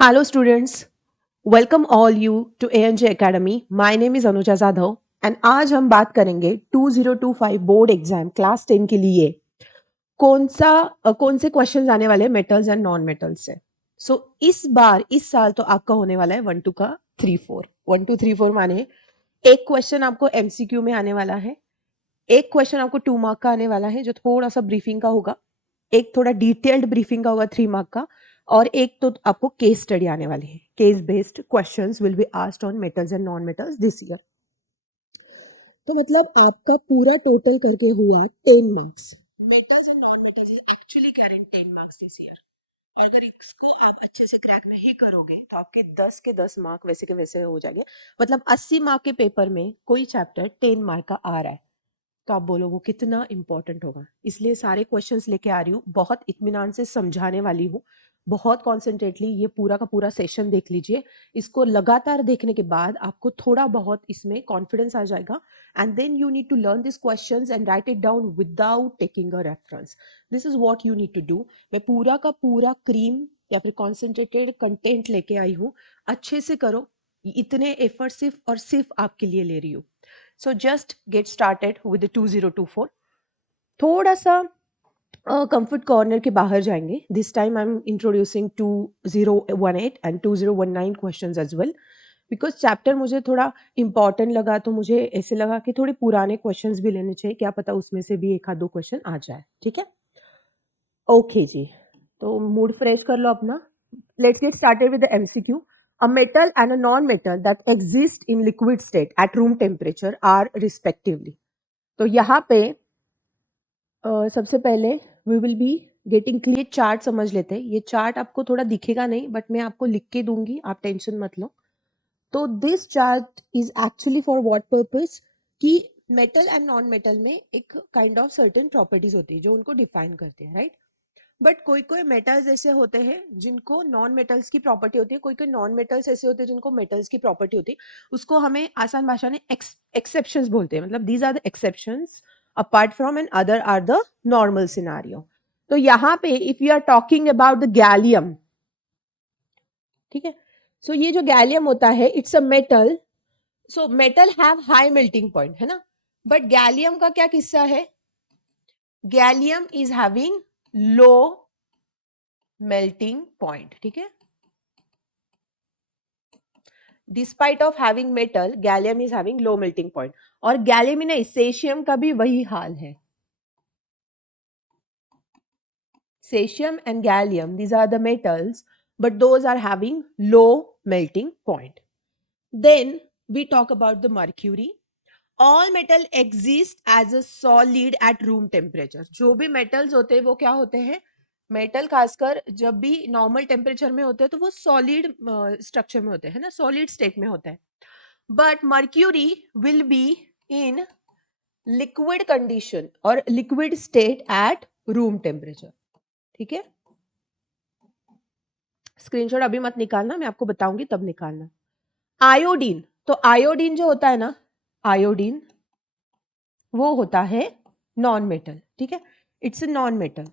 Hello, students. Welcome all you to ANJ Academy. My name is Anuja Jadhav and आज हम बात करेंगे 2025 board exam class 10 के लिए कौन से क्वेश्चंस आने वाले हैं मेटल्स एंड नॉन मेटल्स से। इस बार इस साल तो आपका होने वाला है 1 2 का 3 4 1 2 3 4 माने एक क्वेश्चन आपको एमसीक्यू में आने वाला है, एक क्वेश्चन आपको 2 मार्क का आने वाला है जो थोड़ा सा ब्रीफिंग का होगा, एक थोड़ा डिटेल्ड ब्रीफिंग का होगा 3 मार्क का, और एक तो आपको केस स्टडी आने वाली है। Case based questions will be asked on metals and non metals this year. तो मतलब आपका पूरा टोटल करके हुआ 10 marks. Metals and non metals actually carrying 10 marks this year. और अगर इसको आप अच्छे से क्रैक नहीं करोगे तो आपके 10 के 10 मार्क वैसे के वैसे हो जाएंगे। मतलब 80 मार्क के पेपर में कोई चैप्टर 10 मार्क का आ रहा है तो आप बोलो वो कितना इंपॉर्टेंट होगा। इसलिए सारे क्वेश्चंस लेके आ रही हूँ, बहुत इत्मीनान से समझाने वाली हूँ। बहुत कॉन्सेंट्रेटली ये पूरा का पूरा सेशन देख लीजिए। इसको लगातार देखने के बाद आपको थोड़ा बहुत इसमें कॉन्फिडेंस आ जाएगा and then you need to learn this questions and write it down without taking a reference. This is what you need to do. मैं पूरा का पूरा क्रीम या फिर कॉन्सेंट्रेटेड कंटेंट लेके आई हूँ। अच्छे से करो। इतने एफर्ट सिर्फ और सिर्फ आपके लिए ले रही हूँ। So just get started with the 2024. थोड़ा सा कंफर्ट कॉर्नर के बाहर जाएंगे. This time I am introducing 2018 and 2019 questions as well because chapter मुझे थोड़ा इंपॉर्टेंट लगा, तो मुझे ऐसे लगा कि थोड़े पुराने क्वेश्चंस भी लेने चाहिए, क्या पता उसमें से भी एक आध दो क्वेश्चन आ जाए. ठीक है, ओके जी. तो मूड फ्रेश कर लो अपना. Let's get started with the MCQ. A metal and a non-metal that exist in liquid state at room temperature are respectively. तो यहाँ पे सबसे पहले we will be getting clear. Chart समझ लेते हैं. ये चार्ट आपको थोड़ा दिखेगा नहीं बट मैं आपको लिख के दूंगी, आप टेंशन मत लो. तो this chart is actually for what purpose कि मेटल एंड नॉन मेटल में एक काइंड ऑफ सर्टेन प्रॉपर्टीज होती है जो उनको डिफाइन करते हैं, राइट. बट कोई कोई मेटल्स ऐसे होते हैं जिनको नॉन मेटल्स की प्रॉपर्टी होती है, कोई कोई नॉन मेटल्स ऐसे होते हैं जिनको मेटल्स की प्रॉपर्टी होती है. उसको हमें आसान भाषा में एक्सेप्शंस बोलते हैं. मतलब these are the exceptions apart from and other are the normal scenario. तो यहाँ पे if you are talking about the gallium, ठीक है. सो ये जो गैलियम होता है it's a metal. So metal have high melting point, है ना. बट गैलियम का क्या किस्सा है? Gallium is having low melting point. ठीक है, despite of having metal gallium is having low melting point. और गैलियम नहीं, सेशियम का भी वही हाल है. Cesium and gallium, these are the metals, but those are having low melting point. Then we talk about the mercury. All metal exist as a solid at room temperature. जो भी metals होते हैं वो क्या होते हैं? मेटल खासकर जब भी नॉर्मल टेम्परेचर में होते हैं तो वो सॉलिड स्ट्रक्चर में होते हैं ना, सॉलिड स्टेट में होता है. But mercury will be in liquid condition और liquid state at room temperature. ठीक है, स्क्रीनशॉट अभी मत निकालना, मैं आपको बताऊंगी तब निकालना. आयोडीन, तो आयोडीन जो होता है ना, आयोडीन वो होता है नॉन मेटल. ठीक है, इट्स ए नॉन मेटल.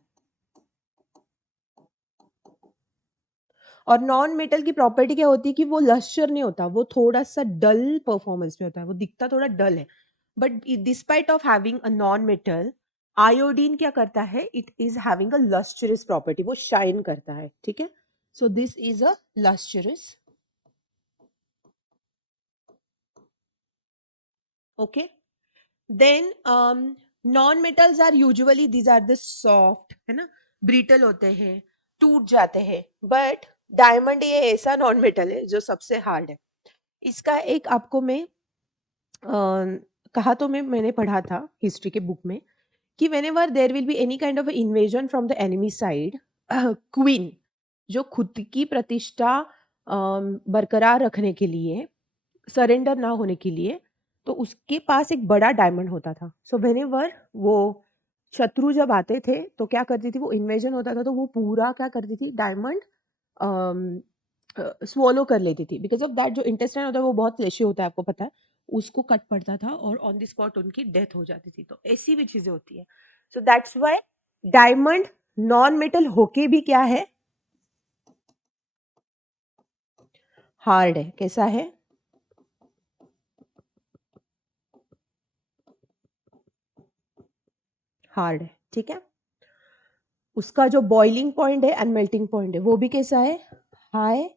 और नॉन मेटल की प्रॉपर्टी क्या होती है कि वो लस्टर नहीं होता, वो थोड़ा सा डल परफॉर्मेंस में होता है, वो दिखता थोड़ा डल है. But despite of having a non metal, iodine क्या करता है? It is having a lustrous property, वो शाइन करता है. ठीक है, so this is a lustrous. Okay, then non metals are usually these are the soft, है ना, ब्रिटल होते हैं, टूट जाते हैं. बट डायमंड ये ऐसा नॉन मेटल है जो सबसे हार्ड है. इसका एक आपको मैं कहा तो मैंने पढ़ा था हिस्ट्री के बुक में कि whenever there will be any kind of invasion from the enemy side, queen जो खुद की प्रतिष्ठा बरकरार रखने के लिए, सरेंडर ना होने के लिए, तो उसके पास एक बड़ा डायमंड होता था. सो व्हेनेवर वो शत्रु जब आते थे तो क्या करती थी, वो इन्वेजन होता था तो वो पूरा क्या करती थी, डायमंड स्वॉलो कर लेती थी. बिकॉज ऑफ दैट जो इंटेस्टाइन होता है वो बहुत फ्लेशी होता है, आपको पता है, उसको कट पड़ता था और ऑन द स्पॉट उनकी डेथ हो जाती थी. तो ऐसी भी चीजें होती है. So that's why diamond non metal होके भी क्या है, हार्ड है, कैसा है? हार्ड है, ठीक है। उसका जो बॉइलिंग पॉइंट है एंड मेल्टिंग पॉइंट है वो भी कैसा है? High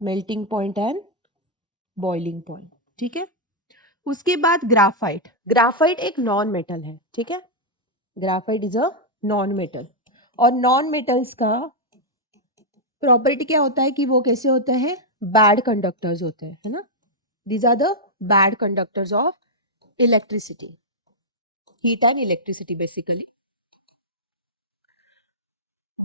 melting point and boiling point, ठीक है। उसके बाद ग्राफाइट। ग्राफाइट एक नॉन मेटल है, ठीक है। Graphite is a non metal, और नॉन मेटल्स का प्रॉपर्टी क्या होता है कि वो कैसे होते हैं? बैड कंडक्टर्स होते हैं, है ना। These are the bad conductors of electricity, heat and electricity basically.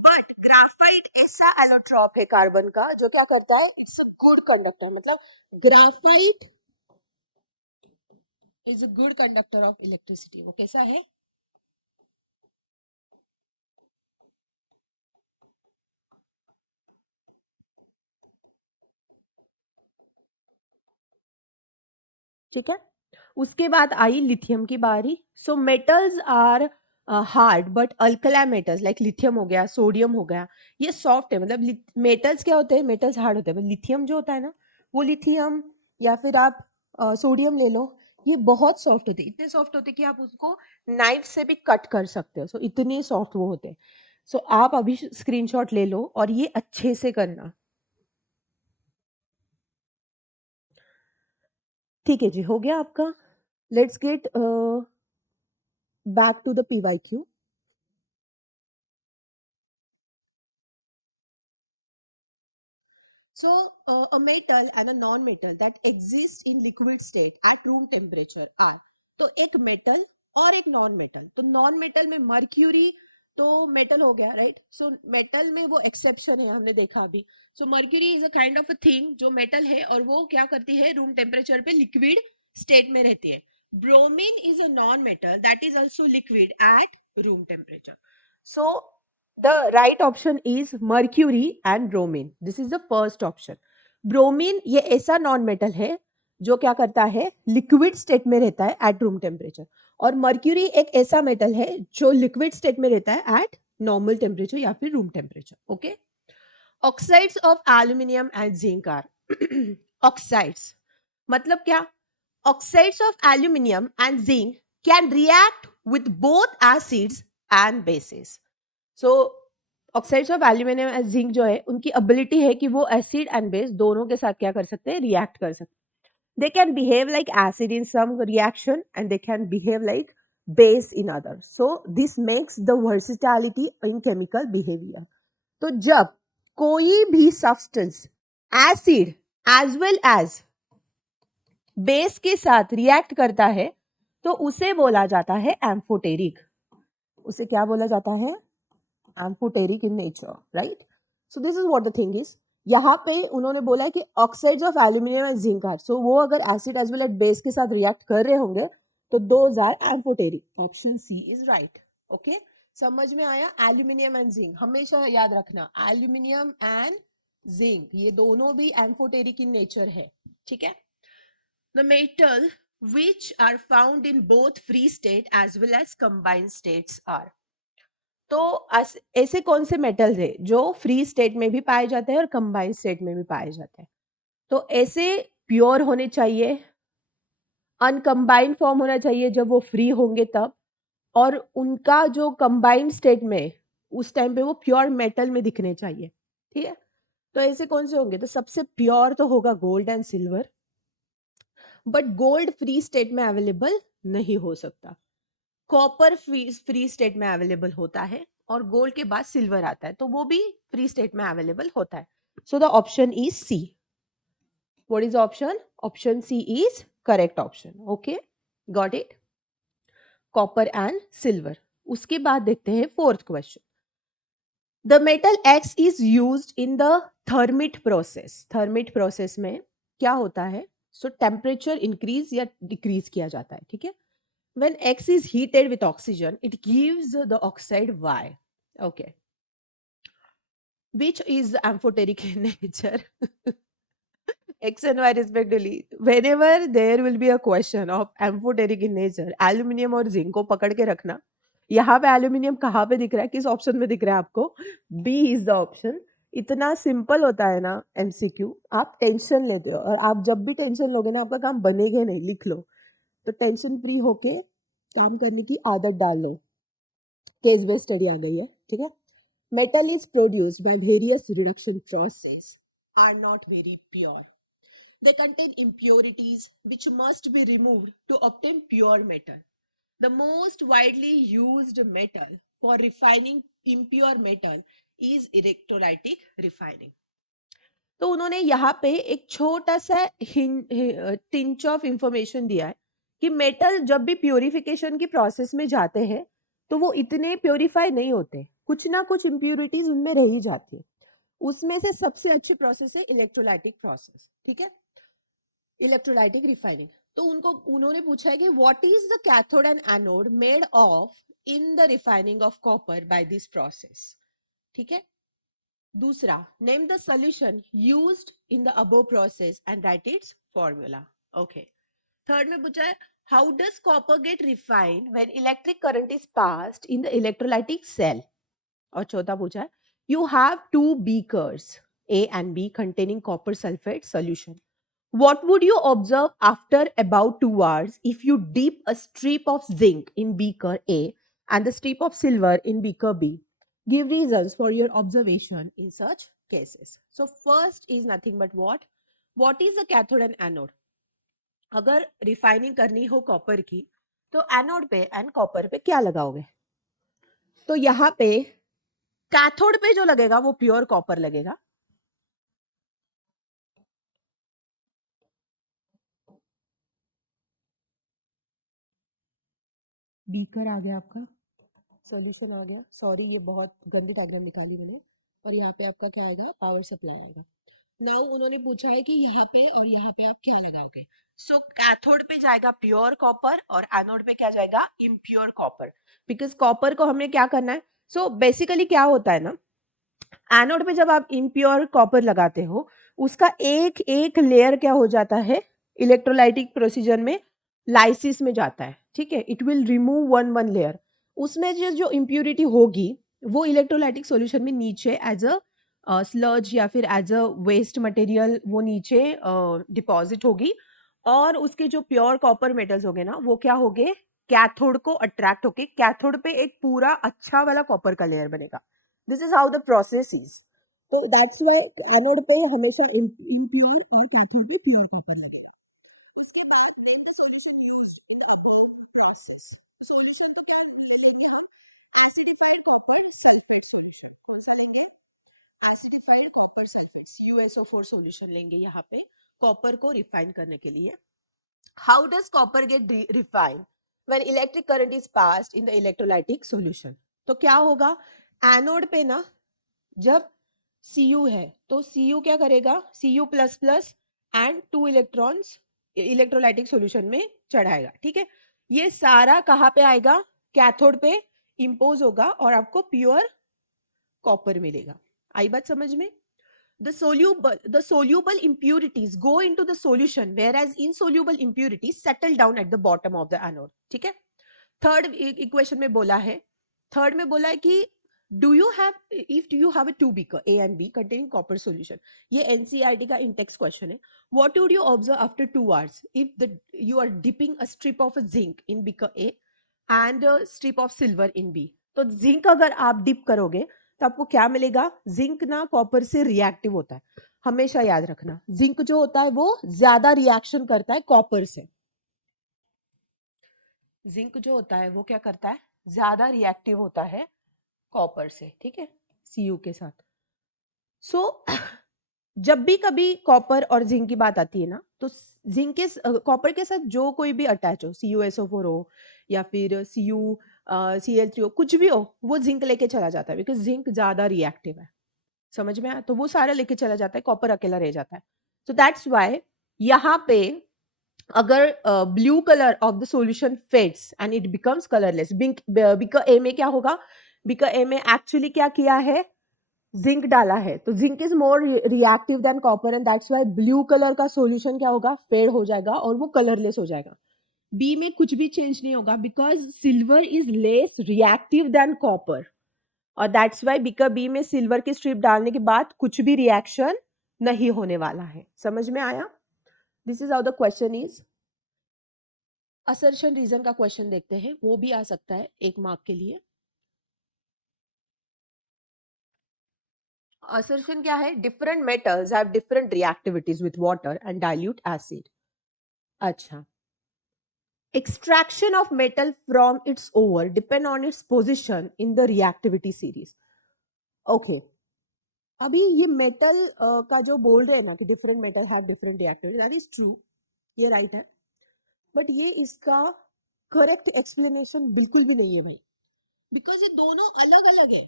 But graphite ऐसा एलोट्रॉप है कार्बन का जो क्या करता है? इट्स अ गुड कंडक्टर, मतलब graphite is a good conductor of electricity. वो कैसा है? ठीक है। उसके बाद आई लिथियम की बारी। So metals are hard but alkali metals like lithium हो गया, सोडियम हो गया, ये सॉफ्ट है। मतलब मेटल्स क्या होते हैं? मेटल्स हार्ड होते हैं, लिथियम जो होता है ना, वो लिथियम या फिर आप सोडियम ले लो, ये बहुत सॉफ्ट होते हैं। इतने सॉफ्ट होते हैं कि आप उसको नाइफ से भी कट कर सकते हो। सो इतने सॉफ्ट वो होते हैं। सो आप अभी स्क्रीनशॉट ले लो और ये अच्छे से करना। ठीक है जी, हो गया आपका। Let's get back to the PYQ. So, a metal and a non-metal that exists in liquid state at room temperature are, तो एक मेटल और एक नॉन मेटल। तो नॉन मेटल में मर्क्यूरी तो मेटल हो गया, राइट। सो मेटल में वो एक्सेप्शन है, हमने देखा अभी। So mercury is a kind of a thing जो मेटल है और वो क्या करती है? रूम टेम्परेचर पे लिक्विड स्टेट में रहती है। Bromine is a non metal that is also liquid at room temperature. So the right option is mercury and bromine. This is the first option. Bromine ये ऐसा नॉन मेटल है जो क्या करता है? लिक्विड स्टेट में रहता है एट रूम टेम्परेचर। और मर्क्यूरी एक ऐसा मेटल है जो लिक्विड स्टेट में रहता है एट नॉर्मल टेम्परेचर या फिर room temperature. Okay. Oxides of aluminium and zinc are oxides, मतलब क्या? Oxides of aluminium and zinc can react with both acids and bases. So oxides of aluminium and zinc जो है उनकी ability है कि वो एसिड एंड बेस दोनों के साथ क्या कर सकते हैं? रिएक्ट कर सकते हैं। They can behave like acid in some reaction and they can behave like base in other. So this makes the versatility in chemical behaviour. तो जब कोई भी substance acid as well as base के साथ react करता है तो उसे बोला जाता है एम्फोटेरिक। उसे क्या बोला जाता है? Amphoteric in nature, right. So this is what the thing is. यहाँ पे उन्होंने बोला है कि oxides of aluminium and zinc are, so वो अगर acid as well as base के साथ रिएक्ट कर रहे होंगे तो those are amphoteric. Option C is right. Okay, समझ में आया? एल्यूमिनियम एंड जिंक हमेशा याद रखना, एल्यूमिनियम एंड जिंक ये दोनों भी एम्फोटेरिक इन नेचर है, ठीक है। The metal which are found in both free state as well as combined states are, तो ऐसे कौन से मेटल्स है जो फ्री स्टेट में भी पाए जाते हैं और कंबाइंड स्टेट में भी पाए जाते हैं? तो ऐसे प्योर होने चाहिए, अनकंबाइंड फॉर्म होना चाहिए जब वो फ्री होंगे तब, और उनका जो कंबाइंड स्टेट में उस टाइम पे वो प्योर मेटल में दिखने चाहिए, ठीक है। तो ऐसे कौन से होंगे? तो सबसे प्योर तो होगा gold and silver, but gold free state में अवेलेबल नहीं हो सकता। कॉपर फ्री स्टेट में अवेलेबल होता है और गोल्ड के बाद सिल्वर आता है, तो वो भी फ्री स्टेट में अवेलेबल होता है। So the option is C. What is option? Option C is correct option. Okay, got it. Copper and silver. उसके बाद देखते हैं fourth question. The metal X is used in the thermite process. Thermite process में क्या होता है? So temperature increase या decrease किया जाता है, ठीक है। When X is heated with oxygen, it gives the oxide Y. Okay. Which is amphoteric in nature? X and Y respectively. Whenever there will be a question of amphoteric in nature, aluminium और zinc को पकड़ के रखना। यहाँ पे aluminium कहाँ पे दिख रहा है? किस ऑप्शन में दिख रहा है आपको? B is the option. इतना सिंपल होता है ना एमसीक्यू, आप टेंशन लेते हो, और आप जब भी टेंशन लोगे ना आपका काम बनेगा नहीं, लिख लो। तो टेंशन फ्री होके काम करने की आदत डाल लो। केस बेस्ड स्टडी आ गई है, ठीक है। Metal is produced by various reduction process are not very pure, they contain impurities which must be removed to obtain pure metal. The most widely used metal for refining impure metal is electrolytic refining. तो उन्होंने यहाँ पे एक छोटा सा tinge of information दिया है कि मेटल जब भी प्योरिफिकेशन की प्रोसेस में जाते हैं तो वो इतने प्योरीफाई नहीं होते, कुछ ना कुछ इम्प्योरिटीज उनमें रह ही जाती है। उसमें से सबसे अच्छी प्रोसेस है इलेक्ट्रोलाइटिक प्रोसेस, ठीक है, इलेक्ट्रोलाइटिक रिफाइनिंग। तो उन्होंने पूछा है कि what is the cathode and anode made of in the refining of copper by this process, ठीक है। दूसरा, name the solution used in the above process and write its formula. Okay. Third में पूछा है how does copper get refined when electric current is passed in the electrolytic cell. और चौथा पूछा है you have two beakers A and B containing copper sulfate solution. What would you observe after about 2 hours if you dip a strip of zinc in beaker A and the strip of silver in beaker B? Give reasons for your observation in such cases. So first is nothing but what? What is the cathode and anode? अगर refining करनी हो copper की तो anode पे and copper पे क्या लगाओगे? तो यहाँ पे कैथोड पे जो लगेगा वो प्योर कॉपर लगेगा। बीकर आ गया आपका, सॉल्यूशन आ गया, सॉरी ये बहुत गंदी डायग्राम निकाली मैंने, और यहाँ पे आपका क्या आएगा, पावर सप्लाई आएगा। नाउ उन्होंने पूछा है कि यहाँ पे और यहाँ पे आप क्या लगाओगे। सो कैथोड पे जाएगा प्योर कॉपर और एनोड पे क्या जाएगा, इम्प्योर कॉपर, बिकॉज कॉपर को हमें क्या करना है। सो बेसिकली क्या होता है ना, एनोड पे जब आप इम्प्योर कॉपर लगाते हो उसका एक एक लेयर क्या हो जाता है, इलेक्ट्रोलाइटिक प्रोसीजर में लाइसिस में जाता है, ठीक है। It will remove one one layer, उसमें जो इम्प्योरिटी होगी वो इलेक्ट्रोलाइटिक सॉल्यूशन में नीचे एज अ स्लज या फिर एज अ वेस्ट मटेरियल वो नीचे डिपॉजिट होगी, और उसके जो प्योर कॉपर मेटल्स होंगे ना वो क्या होंगे, कैथोड को अट्रैक्ट होके कैथोड पे एक पूरा अच्छा वाला कॉपर का लेयर बनेगा। This is how the process is. तो दैट्स व्हाई एनोड पे हमेशा इम्प्योर और कैथोड पे प्योर कॉपर लगेगा। उसके बाद when the solution used in the above process, solution तो क्या ले लेंगे हम, एसिडिफाइड कॉपर सल्फेट सॉल्यूशन। कौन सा लेंगे, acidified copper sulphate, CuSO4 solution लेंगे यहाँ पे कॉपर को रिफाइन करने के लिए। How does copper get refined when electric current is passed in the electrolytic solution. तो क्या होगा, एनोड पे ना जब Cu है तो Cu क्या करेगा, Cu plus plus and 2 electrons electrolytic solution में चढ़ाएगा, ठीक है। ये सारा कहाँ पे आएगा, कैथोड पे इंपोज होगा और आपको प्योर कॉपर मिलेगा। आई बात समझ में। the soluble impurities go into the solution whereas insoluble impurities settle down at the bottom of the anode, ठीक है। थर्ड इक्वेशन में बोला है, थर्ड में बोला है कि do you have if you have a two beaker A and B containing copper solution, ये NCERT का इंटेक्स क्वेश्चन है। what would you observe after 2 hours if you are dipping a strip of a zinc in beaker A and a strip of silver in B। तो zinc अगर आप dip करोगे तो आपको क्या मिलेगा, जिंक ना कॉपर से रिएक्टिव होता है, हमेशा याद रखना। जिंक जो होता है वो ज्यादा रिएक्शन करता है कॉपर से, जिंक जो होता है वो क्या करता है, ज्यादा रिएक्टिव होता है कॉपर से, ठीक है, Cu के साथ। सो जब भी कभी कॉपर और जिंक की बात आती है ना तो जिंक के कॉपर के साथ जो कोई भी अटैच हो, CuSO4 हो या फिर Cl3 हो, कुछ भी हो, वो जिंक लेके चला जाता है बिकॉज जिंक ज्यादा रिएक्टिव है। समझ में आया, तो वो सारा लेके चला जाता है, कॉपर अकेला रह जाता है। सो दैट्स व्हाई यहाँ पे अगर blue colour of the solution fades and it becomes colourless, beaker A में क्या होगा, बिकर ए में एक्चुअली क्या किया है, जिंक डाला है, तो zinc is more reactive than copper and that's why blue colour का सॉल्यूशन क्या होगा, फेड हो जाएगा और वो कलरलेस हो जाएगा। बी में कुछ भी चेंज नहीं होगा because silver is less reactive than copper, और दैट्स वाई बिकर बी में सिल्वर की स्ट्रिप डालने के बाद कुछ भी रिएक्शन नहीं होने वाला है। समझ में आया? This is how the question is. Assertion reason का क्वेश्चन देखते हैं, वो भी आ सकता है 1 मार्क के लिए। असर्शन क्या है? Different metals have different reactivities with water and dilute acid. अच्छा, extraction of metal from its ore depend on its position in the reactivity series. Okay, अभी ये मेटल का जो बोल रहे हैं ना कि different metal have different reactivity, that is true, ये राइट है, बट ये इसका करेक्ट एक्सप्लेनेशन बिल्कुल भी नहीं है भाई, बिकॉज ये दोनों अलग अलग है।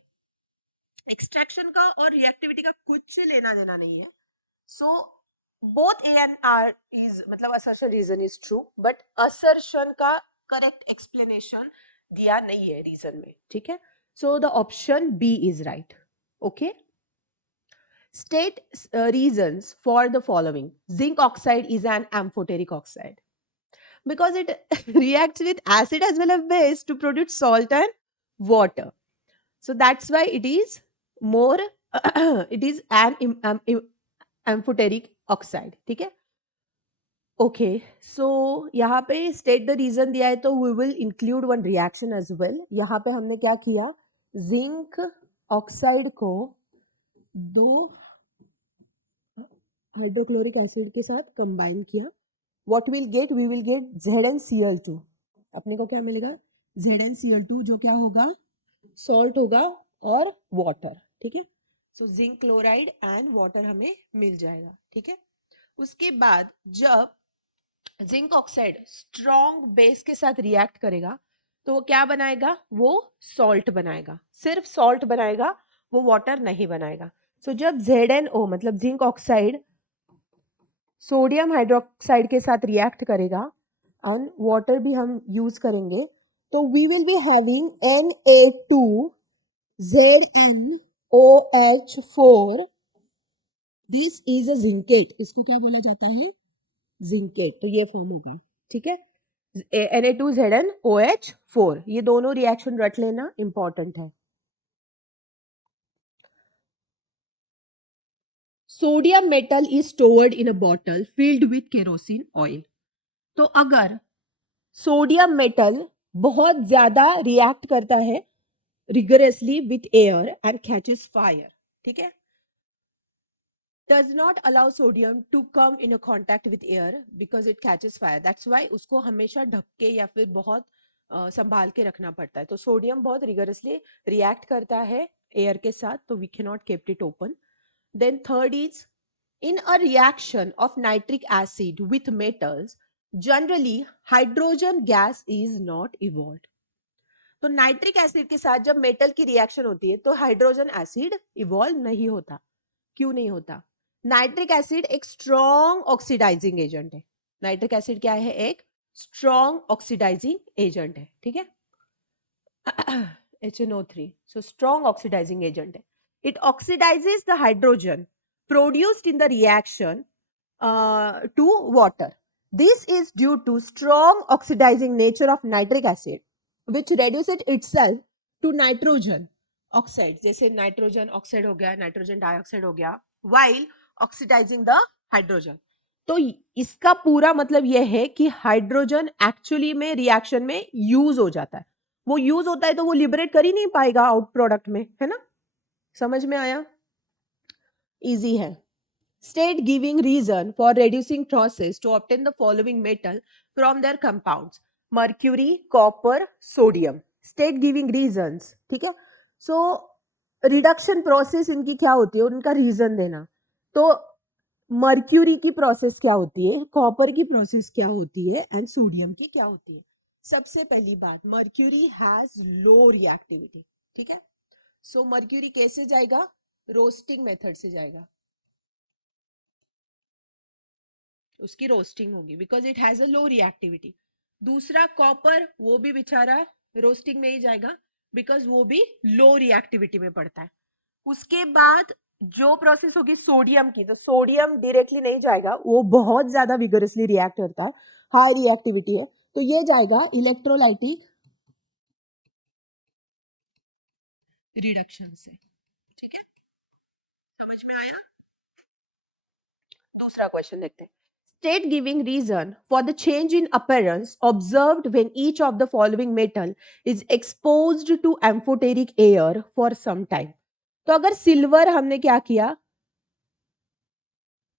एक्सट्रैक्शन का और रिएक्टिविटी का कुछ लेना देना नहीं है। सो both A and R is मतलब assertion reason is true, but assertion का correct explanation दिया नहीं है reason में, ठीक है? So the option B is right. Okay. State reasons for the following. Zinc oxide is an amphoteric oxide because it reacts with acid as well as base to produce salt and water. So that's why it is more it is an amphoteric oxide. ठीक है? Okay, सो यहाँ पे state the reason दिया है तो we will include one reaction as well. यहाँ पे हमने क्या किया, जिंक ऑक्साइड को 2 हाइड्रोक्लोरिक एसिड के साथ कंबाइन किया। What will get, we will get ZnCl2। अपने को क्या मिलेगा, ZnCl2, जो क्या होगा, सॉल्ट होगा और वाटर। ठीक है, so zinc chloride and water हमें मिल जाएगा। ठीक है, उसके बाद जब जिंक ऑक्साइड स्ट्रॉन्ग बेस के साथ रिएक्ट करेगा तो वो क्या बनाएगा, वो सॉल्ट बनाएगा, सिर्फ सॉल्ट बनाएगा, वो वाटर नहीं बनाएगा। सो जब ZnO मतलब जिंक ऑक्साइड सोडियम हाइड्रोक्साइड के साथ रिएक्ट करेगा और वाटर भी हम यूज करेंगे तो we will be having Na2ZnOH4। This is a zincate, इसको क्या बोला जाता है, जिंकेट। तो ये फॉर्म होगा। ठीक है, Na2ZnOH4, ये दोनों रिएक्शन रट लेना, इंपॉर्टेंट है। Sodium metal is stored in a bottle filled with kerosene oil. तो अगर सोडियम मेटल बहुत ज्यादा रिएक्ट करता है rigorously with air and catches fire, ठीक है, does not allow sodium to come in a contact with air because it catches fire. That's why उसको हमेशा ढक के या फिर बहुत संभाल के रखना पड़ता है। तो सोडियम बहुत रिगरसली रिएक्ट करता है एयर के साथ, तो we can not kept it open. Then third is, in a reaction of nitric acid with metals, generally hydrogen gas is not evolved. तो नाइट्रिक एसिड के साथ जब मेटल की रिएक्शन होती है तो हाइड्रोजन एसिड इवॉल्व नहीं होता। क्यों नहीं होता? नाइट्रिक एसिड एक स्ट्रॉन्ग ऑक्सीडाइजिंग एजेंट है। नाइट्रिक एसिड क्या है, एक स्ट्रॉन्ग ऑक्सीडाइजिंग एजेंट है। ठीक है, HNO3, so strong oxidizing agent. It oxidizes the hydrogen produced in the reaction to water. This is due to strong oxidizing nature of nitric acid, which reduces itself to nitrogen oxide. जैसे nitrogen oxide हो गया, nitrogen dioxide हो गया, while oxidizing the hydrogen. तो इसका पूरा मतलब यह है कि हाइड्रोजन एक्चुअली में रिएक्शन में यूज हो जाता है। वो यूज होता है तो वो लिबरेट कर ही नहीं पाएगा आउट प्रोडक्ट में, है ना? समझ में आया? इजी है। State giving reason for reducing process to obtain the following metal from their compounds: mercury, copper, sodium. State giving reasons, ठीक है? So रिडक्शन प्रोसेस इनकी क्या होती है, उनका रीजन देना। तो मर्क्यूरी की प्रोसेस क्या होती है, कॉपर की प्रोसेस क्या होती है एंड सोडियम की क्या होती है। सबसे पहली बात, मर्क्यूरी हैज लो रिएक्टिविटी। ठीक है, सो मर्क्यूरी कैसे जाएगा, रोस्टिंग मेथड से जाएगा, उसकी रोस्टिंग होगी because it has a low reactivity. दूसरा कॉपर, वो भी बेचारा रोस्टिंग में ही जाएगा बिकॉज वो भी लो रिएक्टिविटी में पड़ता है। उसके बाद जो प्रोसेस होगी सोडियम की, तो सोडियम डायरेक्टली नहीं जाएगा, वो बहुत ज्यादा विगरसली रिएक्ट करता है, हाई रिएक्टिविटी है, तो ये जाएगा इलेक्ट्रोलाइटिक रिडक्शन से। ठीक है, समझ में आया? दूसरा क्वेश्चन देखते हैं। State giving reason for the change in appearance observed when each of the following metal is exposed to amphoteric air for some time. तो अगर सिल्वर हमने क्या किया,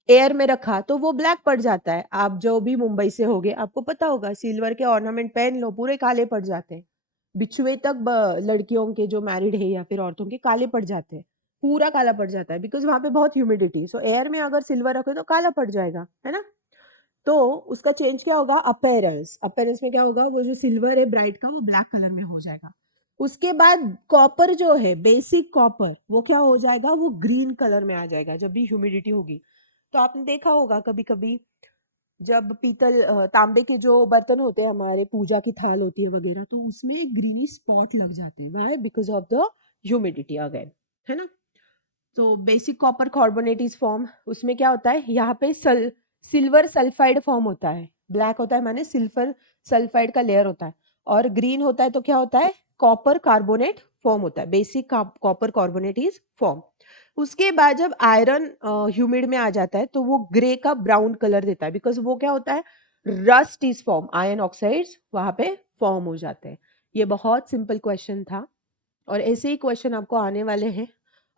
एयर में रखा तो वो ब्लैक पड़ जाता है। आप जो भी मुंबई से होगे आपको पता होगा, सिल्वर के ऑर्नामेंट पहन लो पूरे काले पड़ जाते हैं। बिछुए तक लड़कियों के जो मैरिड है या फिर औरतों के काले पड़ जाते हैं, पूरा काला पड़ जाता है, बिकॉज वहां पे बहुत ह्यूमिडिटी। सो एयर में अगर सिल्वर रखो तो काला पड़ जाएगा, है ना। तो उसका चेंज क्या होगा, अपेयरेंस। अपेयरेंस में क्या होगा, वो जो सिल्वर है ब्राइट का वो ब्लैक कलर में हो जाएगा। उसके बाद कॉपर जो है, बेसिक कॉपर, वो क्या हो जाएगा, वो ग्रीन कलर में आ जाएगा जब भी ह्यूमिडिटी होगी। तो आपने देखा होगा कभी कभी जब पीतल तांबे के जो बर्तन होते हैं हमारे, पूजा की थाल होती है वगैरह, तो उसमें एक ग्रीनी स्पॉट लग जाते हैं। Why? Because of the humidity again, है ना। तो basic copper carbonate is form. उसमें क्या होता है, यहाँ पे सिल्वर सल्फाइड फॉर्म होता है। ब्लैक होता है माने सिल्वर सल्फाइड का लेयर होता है, और ग्रीन होता है तो क्या होता है, कॉपर कार्बोनेट फॉर्म होता है। Basic copper carbonate is form. उसके बाद जब आयरन ह्यूमिड में आ जाता है तो वो ग्रे का ब्राउन कलर देता है, बिकॉज वो क्या होता है, rust is form, iron oxides वहां पे फॉर्म हो जाते हैं। ये बहुत सिंपल क्वेश्चन था, और ऐसे ही क्वेश्चन आपको आने वाले हैं,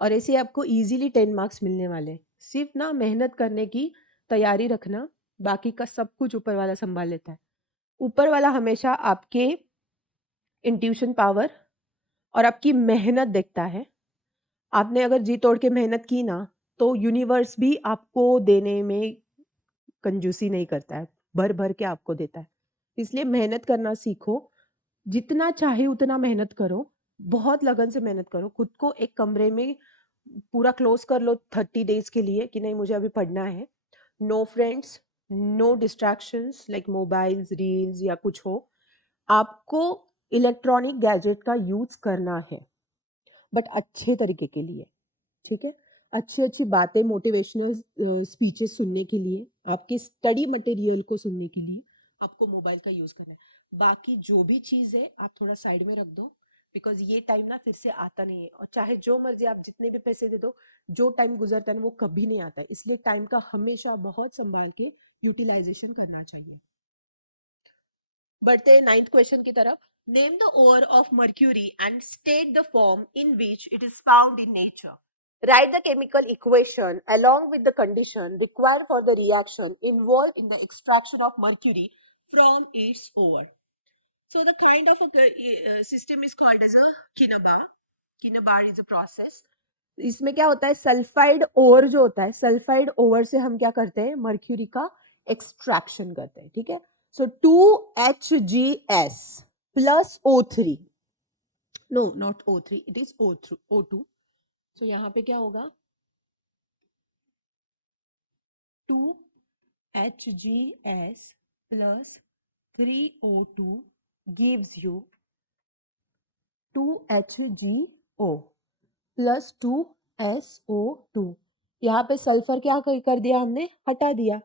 और ऐसे आपको इजीली 10 मार्क्स मिलने वाले। सिर्फ ना मेहनत करने की तैयारी रखना, बाकी का सब कुछ ऊपर वाला संभाल लेता है। ऊपर वाला हमेशा आपके इंट्यूशन पावर और आपकी मेहनत देखता है। आपने अगर जी तोड़ के मेहनत की ना, तो यूनिवर्स भी आपको देने में कंजूसी नहीं करता है, भर भर के आपको देता है। इसलिए मेहनत करना सीखो, जितना चाहे उतना मेहनत करो, बहुत लगन से मेहनत करो। खुद को एक कमरे में पूरा क्लोज कर लो 30 डेज के लिए कि नहीं मुझे अभी पढ़ना है। No friends, no distractions like mobiles, reels या कुछ हो। आपको इलेक्ट्रॉनिक गैजेट का यूज करना है, बट अच्छे तरीके के लिए। ठीक है, अच्छी अच्छी बातें, मोटिवेशनल स्पीचेस सुनने के लिए, आपके स्टडी मटेरियल को सुनने के लिए आपको मोबाइल का यूज करना है। बाकी जो भी चीज है आप थोड़ा साइड में रख दो, बिकॉज ये टाइम ना फिर से आता नहीं है, और चाहे जो मर्जी आप जितने भी पैसे दे दो, जो टाइम गुजरता है ना वो कभी नहीं आता है। इसलिए टाइम का हमेशा बहुत संभाल के यूटिलाइजेशन करना चाहिए। बढ़ते हैं 9th क्वेश्चन की तरफ। Name the ore of mercury and state the form in which it is found in nature. Write the chemical equation along with the condition required for the reaction involved in the extraction of mercury from its ore. So the kind of a system is called as a Kinabar. Kinabar is a process. इसमें क्या होता है, sulphide ओर जो होता है, sulphide over से हम क्या करते हैं, मर्क्यूरी का एक्सट्रैक्शन करते हैं। ठीक है, so 2HgS plus O3, no not O3, it is O2। So यहाँ पे क्या होगा, 2HgS plus 3O2 gives you 2HgO plus 2SO2। यहाँ पे सल्फर क्या कर दिया हमने, हटा दिया।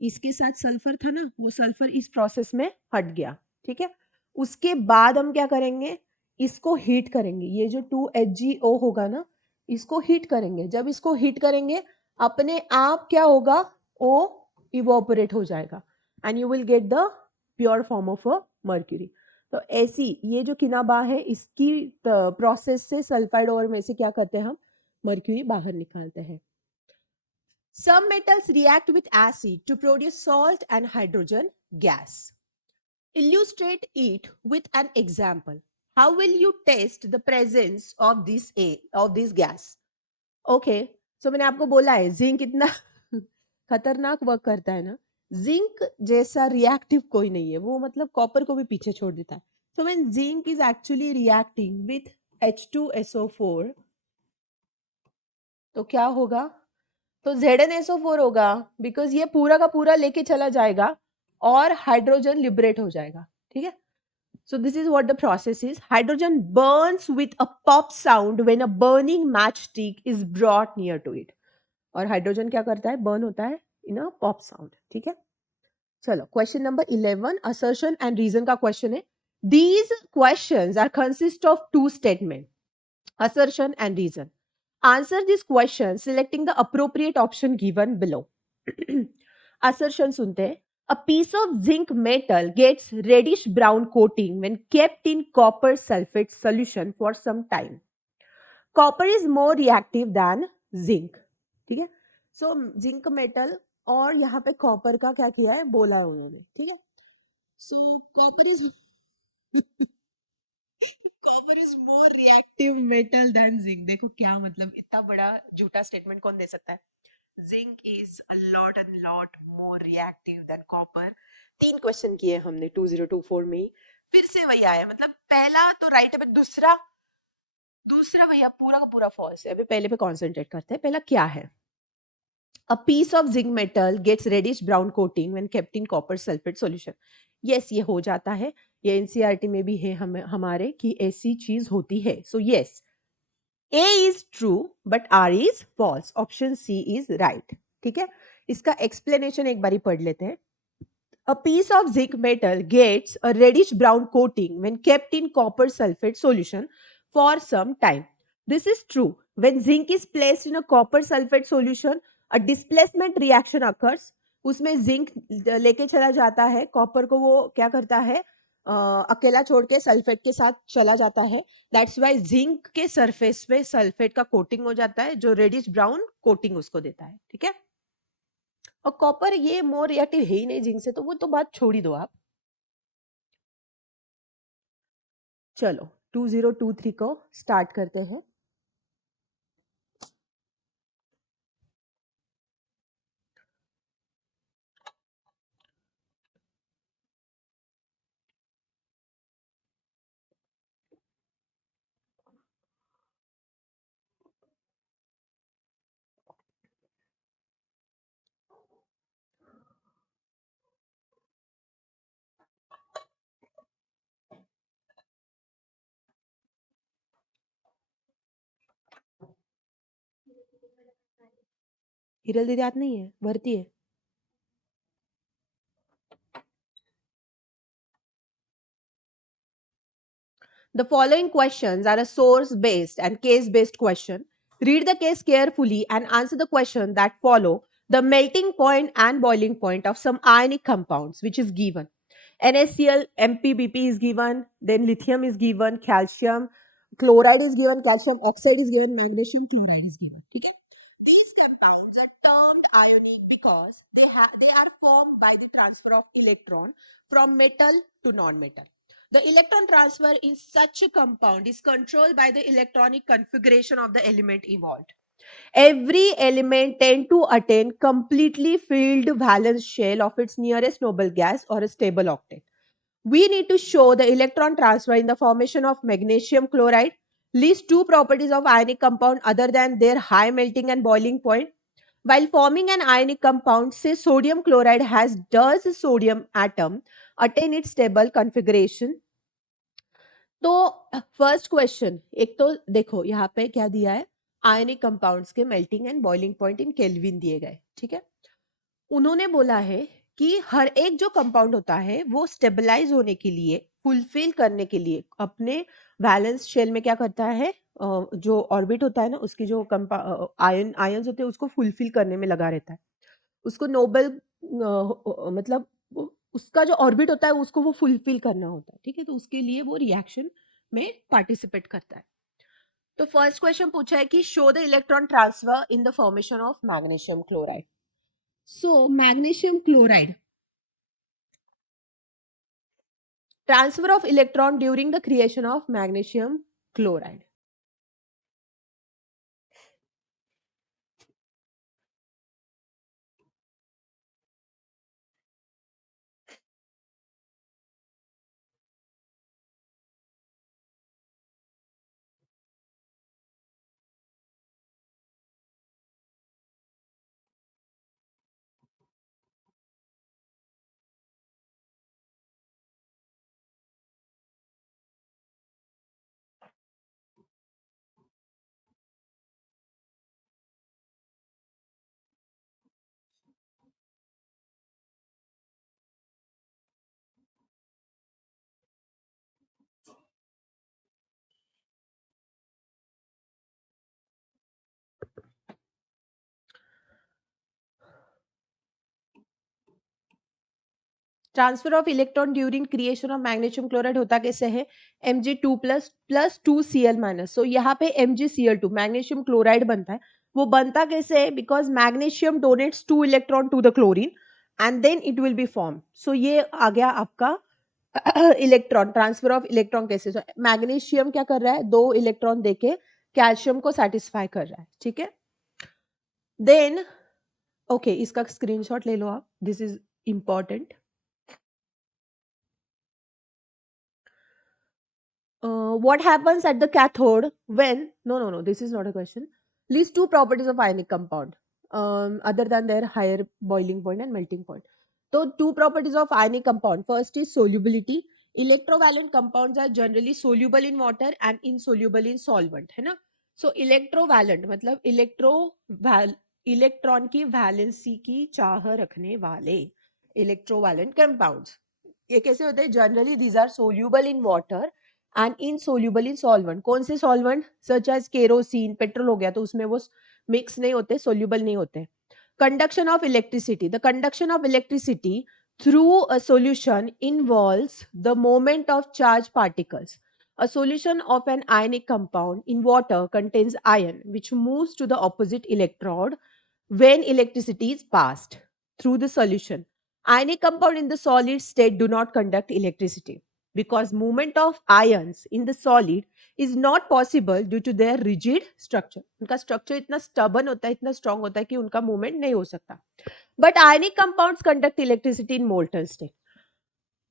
इसके साथ सल्फर था ना, वो सल्फर इस प्रोसेस में हट गया। ठीक है, उसके बाद हम क्या करेंगे, इसको हीट करेंगे। ये जो 2HgO होगा ना, इसको हीट करेंगे। जब इसको हीट करेंगे अपने आप क्या होगा, O इवोपरेट हो जाएगा and you will get the pure form of a mercury. तो ऐसी ये जो किनाबा है, इसकी प्रोसेस से सल्फाइड ओर में से क्या करते हैं हम, मर्क्यूरी बाहर निकालते हैं। Some metals react with acid to produce salt and hydrogen gas. Illustrate it with an example. How will you test the presence of this gas? Okay, so मैंने आपको बोला है जिंक इतना खतरनाक वर्क करता है ना, जिंक जैसा रिएक्टिव कोई नहीं है वो, मतलब कॉपर को भी पीछे छोड़ देता है। So when zinc is actually reacting with H2SO4, तो क्या होगा, तो ZnSO4 होगा, बिकॉज ये पूरा का पूरा लेके चला जाएगा और हाइड्रोजन लिबरेट हो जाएगा। ठीक है, so this is what the process is. Hydrogen burns with a pop sound when a burning matchstick is brought near to it. और हाइड्रोजन क्या करता है, बर्न होता है इन अ पॉप साउंड। ठीक है, चलो question number 11 assertion and reason का क्वेश्चन है। These questions are consist of two statements. Assertion and reason. Answer this question selecting the appropriate option given below. Assertion सुनते हैं. A piece of zinc metal gets reddish brown coating when kept in copper sulfate solution for some time. Copper is more reactive than zinc. ठीक है. So zinc metal और यहाँ पे copper का क्या किया है बोला है उन्होंने. ठीक है. So copper is copper is more reactive metal than zinc. देखो क्या मतलब, इतना बड़ा झूठा स्टेटमेंट कौन दे सकता है. Zinc is a lot and lot more reactive than copper. तीन क्वेश्चन किए हमने 2024 में ही. फिर से वही आया, मतलब पहला तो राइट है, दूसरा दूसरा भैया पूरा का पूरा फॉल्स है. अभी पहले पे कॉन्सेंट्रेट करते हैं. पहला क्या है. A piece of zinc metal gets reddish brown coating when kept in copper sulfate solution. Yes, ये हो जाता है. ये एनसीईआरटी में भी है हमारे कि ऐसी चीज होती है. So yes, A is true but R is false. Option C is right. ठीक है. इसका explanation एक बारी पढ़ लेते हैं. A piece of zinc metal gets a reddish brown coating when kept in copper sulfate solution for some time. This is true. When zinc is placed in a copper sulfate solution, a displacement reaction occurs. उसमें zinc लेके चला जाता है, copper को वो क्या करता है, अकेला छोड़ के सल्फेट के साथ चला जाता है. दैट्स वाई जिंक के सरफेस पे सल्फेट का कोटिंग हो जाता है जो रेडिश ब्राउन कोटिंग उसको देता है. ठीक है. और कॉपर ये मोर रिएक्टिव है ही नहीं जिंक से, तो वो तो बात छोड़ ही दो आप. चलो 2023 को स्टार्ट करते हैं. हिरल दीदी याद नहीं है, भरती है. The following questions are a source based and case based question. Read the case carefully and answer the question that follow. The melting point and boiling point of some ionic compounds which is given. NaCl, MpBp is given, then lithium is given, calcium chloride is given, calcium oxide is given, magnesium chloride is given. Okay? These compounds are termed ionic because they are formed by the transfer of electron from metal to non-metal. The electron transfer in such a compound is controlled by the electronic configuration of the element involved. Every element tend to attain completely filled valence shell of its nearest noble gas or a stable octet. We need to show the electron transfer in the formation of magnesium chloride. List two properties of ionic compound other than their high melting and boiling point. While forming an ionic compound, say sodium chloride has does the sodium atom attain its stable configuration. तो first question, एक तो देखो यहाँ पे क्या दिया है, ionic compounds के melting and boiling point in kelvin दिए गए. ठीक है. उन्होंने बोला है कि हर एक जो कंपाउंड होता है वो स्टेबलाइज होने के लिए, फुलफिल करने के लिए अपने वैलेंस शेल में क्या करता है, जो ऑर्बिट होता है ना उसकी जो आयंस होते हैं उसको फुलफिल करने में लगा रहता है. उसको नोबल मतलब उसका जो ऑर्बिट होता है उसको वो फुलफिल करना होता है. ठीक है. तो उसके लिए वो रिएक्शन में पार्टिसिपेट करता है. तो फर्स्ट क्वेश्चन पूछा है कि show the electron transfer in the formation of magnesium chloride. So, magnesium chloride. Transfer of electron during the creation of magnesium chloride. Transfer of electron during creation of magnesium chloride होता कैसे है, Mg2 plus plus 2Cl minus. सो यहाँ पे MgCl2 magnesium chloride बनता है. वो बनता कैसे है, because magnesium donates 2 electron to the chlorine and then it will be form. So ये आ गया आपका इलेक्ट्रॉन, ट्रांसफर ऑफ इलेक्ट्रॉन कैसे. सो मैग्नीशियम क्या कर रहा है, 2 इलेक्ट्रॉन देके कैल्शियम को सेटिस्फाई कर रहा है. ठीक है, देन ओके इसका स्क्रीनशॉट ले लो आप, this is important. What happens at the cathode when, no, this is not a question. List two properties of ionic compound other than their higher boiling point and melting point. So two properties of ionic compound. First is solubility. Electrovalent compounds are generally soluble in water and insoluble in solvent, है ना. So electrovalent मतलब electron की valency की चाह रखने वाले electrovalent compounds. ये कैसे होते हैं, generally these are soluble in water and insoluble in solvent. कौन से solvent, such as kerosene, petrol हो गया तो उसमें वो मिक्स नहीं होते, सोल्यूबल नहीं होते. Conduction of electricity. The conduction of electricity through a solution involves the movement of charged particles. A solution of an ionic compound in water contains ion which moves to the opposite electrode when electricity is passed through the solution. Ionic compound in the solid state do not conduct electricity because movement of ions in the solid is not possible due to their rigid structure. उनका structure इतना stubborn होता है, इतना strong होता है कि उनका movement नहीं हो सकता. But ionic compounds conduct electricity in molten state.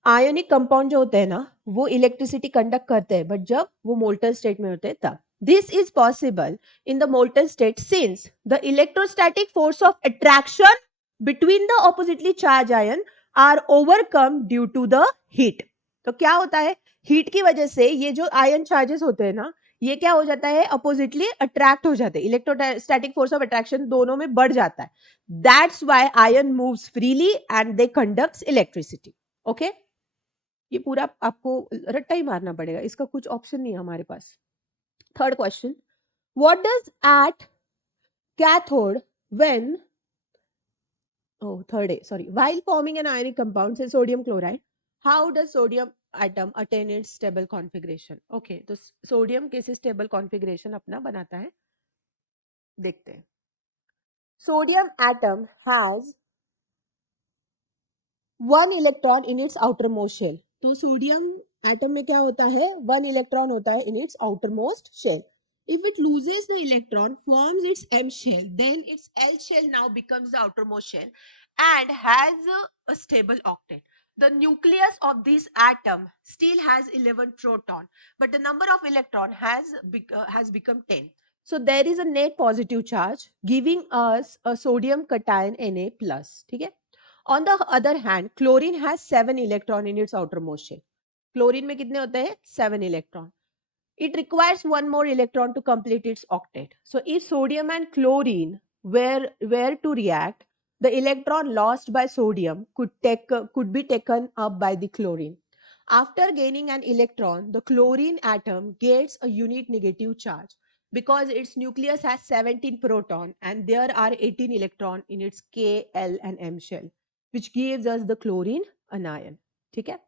Ionic compound जो होते हैं ना, वो इलेक्ट्रिसिटी कंडक्ट करते हैं, बट जब वो मोल्टन स्टेट में होते हैं तब. This is possible in the molten state since the electrostatic force of attraction between the oppositely charge ion are overcome due to the heat. तो क्या होता है, हीट की वजह से ये जो आयन चार्जेस होते हैं ना, ये क्या हो जाता है, अपोजिटली अट्रैक्ट हो जाते हैं. इलेक्ट्रोस्टैटिक फोर्स ऑफ अट्रैक्शन दोनों में बढ़ जाता है. That's why ion moves freely and they conducts electricity. Okay, ये पूरा आपको रट्टा ही मारना पड़ेगा, इसका कुछ ऑप्शन नहीं है हमारे पास. Third question, what does at cathode when, third है sorry, while forming an ionic compound say sodium chloride, how does sodium atom attain its stable configuration. okay, तो सोडियम कैसे स्टेबल कॉन्फ़िगरेशन अपना बनाता है देखते हैं. Sodium atom has one electron in its outer most shell. तो sodium atom में क्या होता है, वन इलेक्ट्रॉन होता है in its outer most shell. If it loses the electron, forms its M shell, then its L shell now becomes the outermost shell and has a stable octet. The nucleus of this atom still has 11 proton, but the number of electron has become 10. So there is a net positive charge giving us a sodium cation Na plus. ठीक है. On the other hand, chlorine has 7 electron in its outermost shell. Chlorine में कितने होते हैं, 7 electron. It requires one more electron to complete its octet. So if sodium and chlorine were to react, the electron lost by sodium could be taken up by the chlorine. After gaining an electron, the chlorine atom gets a unit negative charge because its nucleus has 17 proton and there are 18 electron in its K, L and M shell, which gives us the chlorine anion. ठीक है.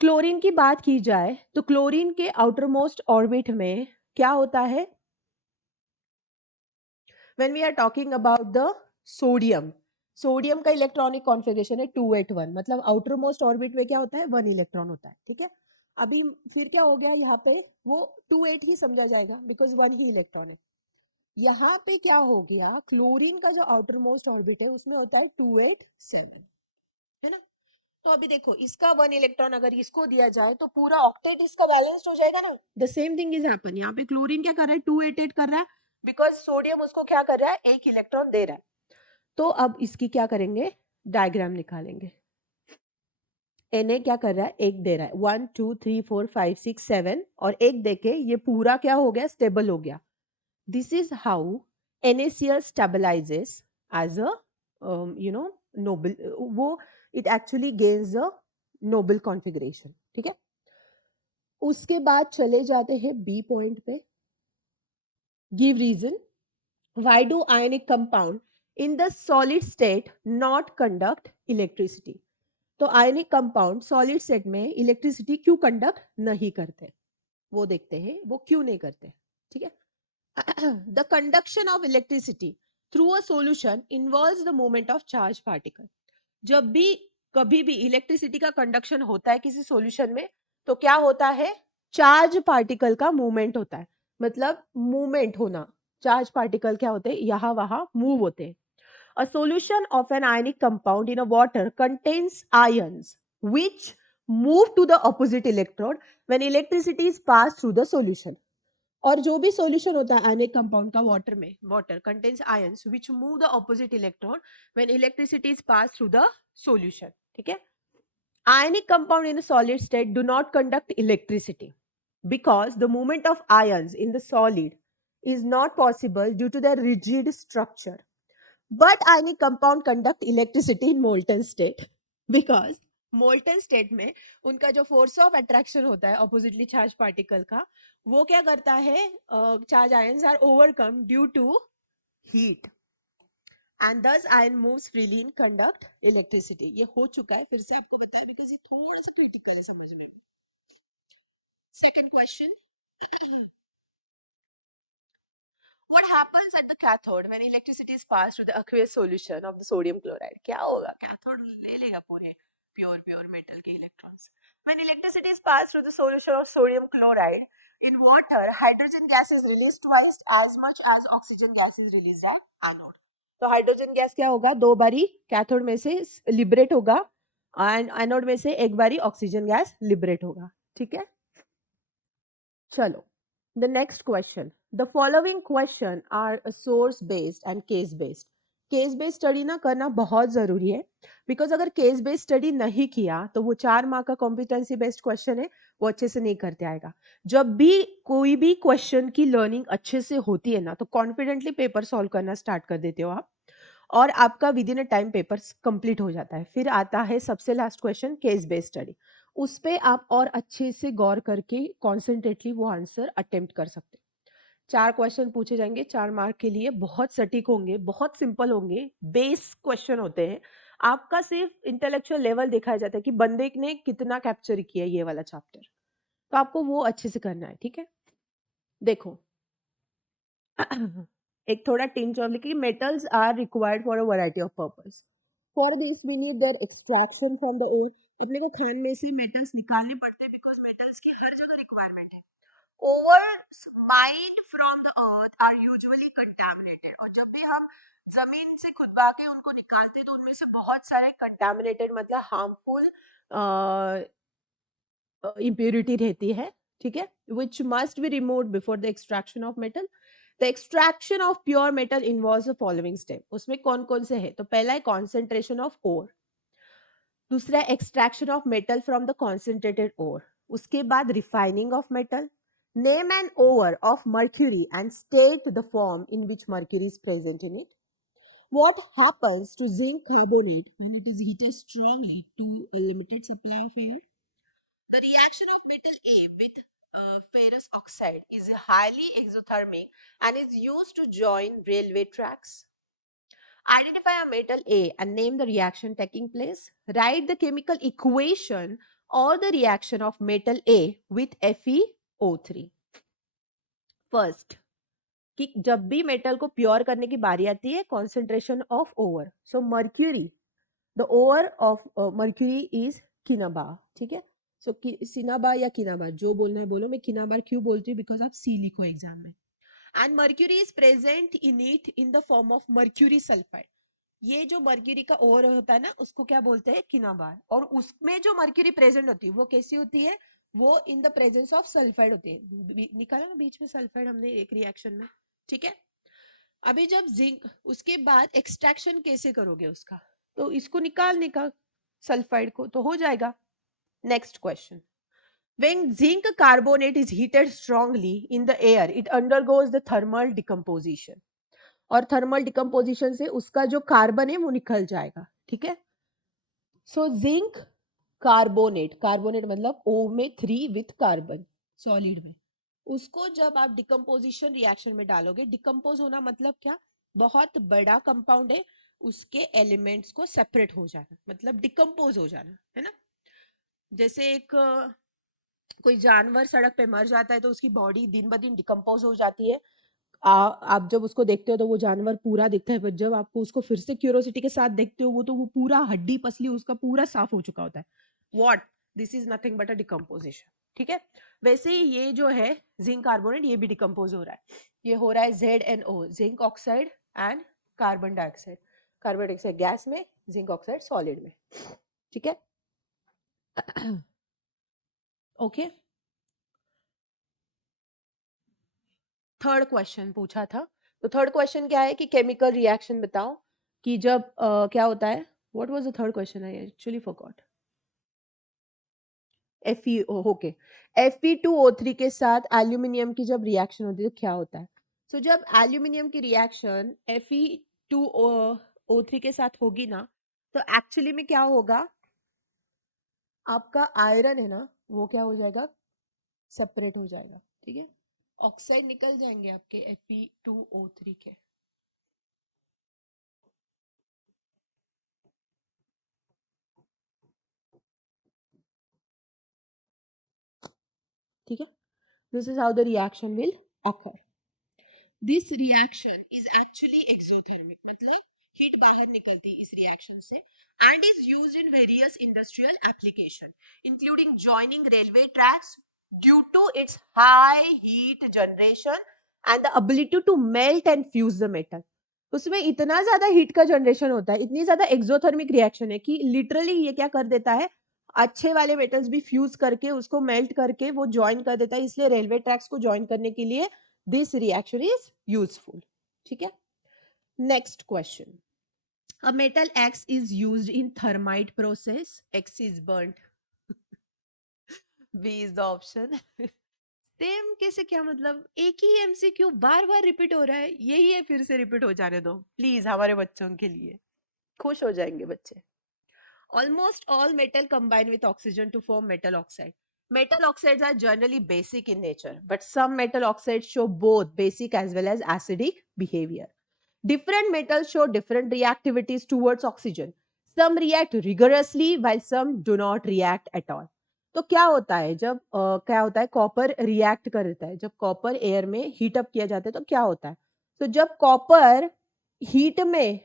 Chlorine की बात की जाए तो chlorine के outer most orbit में क्या होता है, when we are talking about the sodium, sodium का इलेक्ट्रॉनिक कॉन्फ़िगरेशन है 281, मतलब आउटर मोस्ट ऑर्बिट में क्या होता है, 1 इलेक्ट्रॉन होता है. ठीक है. अभी फिर क्या हो गया, यहाँ पे वो 28 ही समझा जाएगा बिकॉज 1 ही इलेक्ट्रॉन है. यहाँ पे क्या हो गया, क्लोरीन का जो आउटर मोस्ट ऑर्बिट है उसमें होता है 287, है ना. तो अभी देखो, इसका 1 इलेक्ट्रॉन अगर इसको दिया जाए तो पूरा ऑक्टेट इसका बैलेंस्ड हो जाएगा ना. The same thing is happen. यहाँ पे क्लोरीन क्या कर रहा है, 288 कर रहा है बिकॉज सोडियम उसको क्या कर रहा है, 1 इलेक्ट्रॉन दे रहा है. तो अब इसकी क्या करेंगे, डायग्राम निकालेंगे. Na क्या कर रहा है, एक दे रहा है, 1 2 3 4 5 6 7 और एक देके ये पूरा क्या हो गया, स्टेबल हो गया. This is how NaCl stabilizes as a noble, वो it actually gains a noble configuration. ठीक है. उसके बाद चले जाते हैं बी पॉइंट पे. Give reason why do ionic compound in the solid state not conduct electricity. तो आयनिक कंपाउंड सॉलिड स्टेट में इलेक्ट्रिसिटी क्यों कंडक्ट नहीं करते, वो देखते हैं वो क्यों नहीं करते, ठीक है। The conduction of electricity through a solution involves the movement of charged particle. जब भी कभी भी इलेक्ट्रिसिटी का कंडक्शन होता है किसी सॉल्यूशन में तो क्या होता है, चार्ज पार्टिकल का मूवमेंट होता है, मतलब मूवमेंट होना। चार्ज पार्टिकल क्या होते हैं, यहाँ वहां मूव होते हैं। A solution of an ionic compound in a water contains ions which move to the opposite electrode when electricity is passed through the solution. और जो भी सॉल्यूशन होता है आयनिक कंपाउंड का वाटर में, water contains ions which move the opposite electron when electricity is pass through the solution, ठीक है। Ionic compound in a solid state do not conduct electricity because the movement of ions in the solid is not possible due to their rigid structure. But ionic compound conduct electricity in molten state because molten state में उनका जो force of attraction होता है oppositely charged particle का, वो क्या करता है, charge ions are overcome due to heat and thus ion moves freely in conduct electricity. ये हो चुका है, फिर से आपको बताया because ये थोड़ा सा critical है समझने में। Second question. What happens at the cathode when electricity is passed through the aqueous solution of the sodium chloride? क्या होगा, cathode ले लेगा पूरे pure metal के electrons. When electricity is passed through the solution of sodium chloride in water, hydrogen gas is released twice as much as oxygen gas is released at anode. तो hydrogen gas क्या होगा, दो बारी cathode में से liberate होगा and anode में से एक बारी ऑक्सीजन गैस लिबरेट होगा, ठीक है। चलो, the next question. The following question are source based and case based. Case based study ना करना बहुत जरूरी है, बिकॉज अगर केस बेस्ड स्टडी नहीं किया तो वो 4 मार्क का कॉम्पिटेंसी बेस्ड क्वेश्चन है, वो अच्छे से नहीं करते आएगा। जब भी कोई भी क्वेश्चन की लर्निंग अच्छे से होती है ना, तो कॉन्फिडेंटली पेपर सॉल्व करना स्टार्ट कर देते हो आप, और आपका with in a time paper complete हो जाता है। फिर आता है सबसे last question, case based study. उस पे आप और अच्छे से गौर करके कॉन्सेंट्रेटली वो आंसर अटेम्प्ट कर सकते हैं। 4 क्वेश्चन पूछे जाएंगे 4 मार्क के लिए, बहुत सटीक होंगे, बहुत सिंपल होंगे, बेस क्वेश्चन होते हैं। आपका सिर्फ इंटेलेक्चुअल लेवल दिखाया जाता है कि बंदे ने कितना कैप्चर किया ये वाला चैप्टर, तो आपको वो अच्छे से करना है, ठीक है। देखो एक थोड़ा टिंच और लिखिए, metals are required for a variety of purpose. For this we need their extraction from the ore. अपने को खान में से मेटल्स निकालने पड़ते हैं बिकॉज मेटल्स की हर जगह रिक्वायरमेंट है। Ores mined from the earth are usually contaminated, और जब भी हम जमीन से खुदवा के उनको निकालते हैं तो उनमें से बहुत सारे कंटामिनेटेड मतलब हार्मफुल impurity रहती है, ठीक है, which must be removed before the extraction of metal. The extraction of pure metal involves the following step. उसमें कौन कौन से है, तो पहला है concentration of ore, दूसरा extraction of metal from the concentrated ore, उसके बाद refining of metal, name an ore of mercury and state the form in which mercury is present in it. What happens to zinc carbonate when it is heated strongly to a limited supply of air? The reaction of metal A with ferrous oxide is highly exothermic and is used to join railway tracks. Identify a metal A and name the reaction taking place. Write the chemical equation or the reaction of metal A with FeO3. First, कि जब भी metal को pure करने की बारी आती है, concentration of ore. So mercury, the ore of mercury is Kinaba, ठीक है। सो सिनाबार या किनाबार जो बोलना है बोलो, मैं किनाबार क्यों बोलती हूँ बिकॉज आप सी लिखो एग्जाम में। And mercury is present in it in the form of mercury sulphide. ये जो मर्क्यूरी का ओर होता है ना, उसको क्या बोलते हैं, किनाबार। और उसमें जो मर्क्यूरी प्रेजेंट होती है वो कैसी होती है, वो in the presence of sulphide होती है। निकाला ना बीच में सल्फाइड हमने एक रिएक्शन में, ठीक है। अभी जब जिंक, उसके बाद एक्सट्रैक्शन कैसे करोगे उसका, तो इसको निकालने का सल्फाइड को तो हो जाएगा। Next question. When zinc carbonate is heated strongly in the air, it undergoes the thermal decomposition. और thermal decomposition से उसका जो कार्बन है वो निकल जाएगा, ठीक है। So zinc carbonate, carbonate मतलब O में 3 with carbon, solid में, उसको जब आप डिकम्पोजिशन रिएक्शन में डालोगे, डिकम्पोज होना मतलब क्या, बहुत बड़ा कंपाउंड है, उसके एलिमेंट्स को सेपरेट हो जाना, मतलब डिकम्पोज हो जाना, है ना। जैसे एक कोई जानवर सड़क पे मर जाता है तो उसकी बॉडी दिन ब दिन डिकम्पोज हो जाती है। आप जब उसको देखते हो तो वो जानवर पूरा दिखता है, पर जब आपको उसको फिर से क्यूरोसिटी के साथ देखते हो वो पूरा हड्डी पसली उसका पूरा साफ हो चुका होता है। What, this is nothing but a decomposition, ठीक है। वैसे ही ये जो है जिंक कार्बोनेट, ये भी डिकम्पोज हो रहा है। ये हो रहा है ZnO, zinc oxide and carbon dioxide, carbon dioxide gas में, जिंक ऑक्साइड सॉलिड में, ठीक है। ओके, थर्ड क्वेश्चन पूछा था, तो थर्ड क्वेश्चन क्या है कि केमिकल रिएक्शन बताओ कि जब क्या होता है। What was the third question, I actually forgot. Fe, okay, Fe2O3 के साथ एल्यूमिनियम की जब रिएक्शन होती है तो क्या होता है। सो जब एल्यूमिनियम की रिएक्शन Fe2O3 के साथ होगी ना, तो एक्चुअली में क्या होगा, आपका आयरन है ना वो क्या हो जाएगा, सेपरेट हो जाएगा, ठीक है। ऑक्साइड निकल जाएंगे आपके Fe2O3 के, ठीक है। This is how the reaction will occur. This reaction is actually exothermic, मतलब हीट बाहर निकलती इस रिएक्शन से, and is used in various industrial application including joining railway tracks due to its high heat generation and the ability to melt and fuse the metal. उसमें इतना ज्यादा heat का generation होता है, इतनी ज्यादा एक्सोथर्मिक रिएक्शन है कि लिटरली ये क्या कर देता है, अच्छे वाले मेटल्स भी फ्यूज करके उसको मेल्ट करके वो ज्वाइन कर देता है। इसलिए रेलवे ट्रैक्स को ज्वाइन करने के लिए दिस रिएक्शन इज यूजफुल, ठीक है। Next question, a metal X is used in thermite process, X is burnt, B is the option. Same कैसे, क्या मतलब, एक ही एमसीक्यू बार बार रिपीट हो रहा है, यही है, फिर से रिपीट हो जाने दो प्लीज हमारे बच्चों के लिए, खुश हो जाएंगे बच्चे। Almost all metal combine with oxygen to form metal oxide. Metal oxides are generally basic in nature, but some metal oxides show both basic as well as acidic behavior. Different metals show different reactivities towards oxygen. Some react rigorously while some do not react at all. तो क्या होता है जब क्या होता है, copper react करता है, जब कॉपर एयर में हीट अप किया जाता है तो क्या होता है। तो जब कॉपर हीट में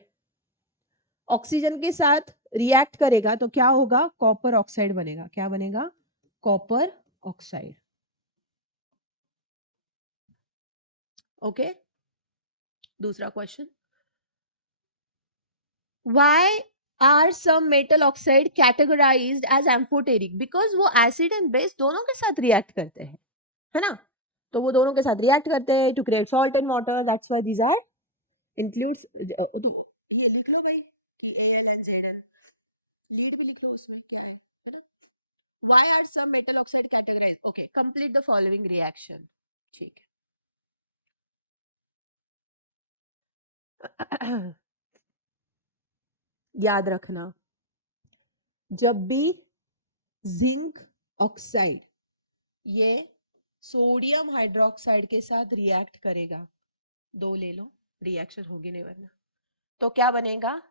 ऑक्सीजन के साथ रिएक्ट करेगा तो क्या होगा, कॉपर ऑक्साइड बनेगा, क्या बनेगा, कॉपर ऑक्साइड, ओके। दूसरा question, why are some metal oxide categorised as amphoteric, because वो एसिड एंड बेस दोनों के साथ रिएक्ट करते हैं, है ना। तो वो दोनों के साथ रिएक्ट करते हैं to create salt and water, that's why these are includes. ये लिख लो भाई कि Al and Zn, लीड भी लिख लो उसमें क्या है ना। Why are some metal oxide categorized? Okay, complete the following reaction. ठीक है। याद रखना, जब भी जिंक ऑक्साइड ये सोडियम हाइड्रोक्साइड के साथ रिएक्ट करेगा, दो ले लो, रिएक्शन होगी नहीं वरना, तो क्या बनेगा,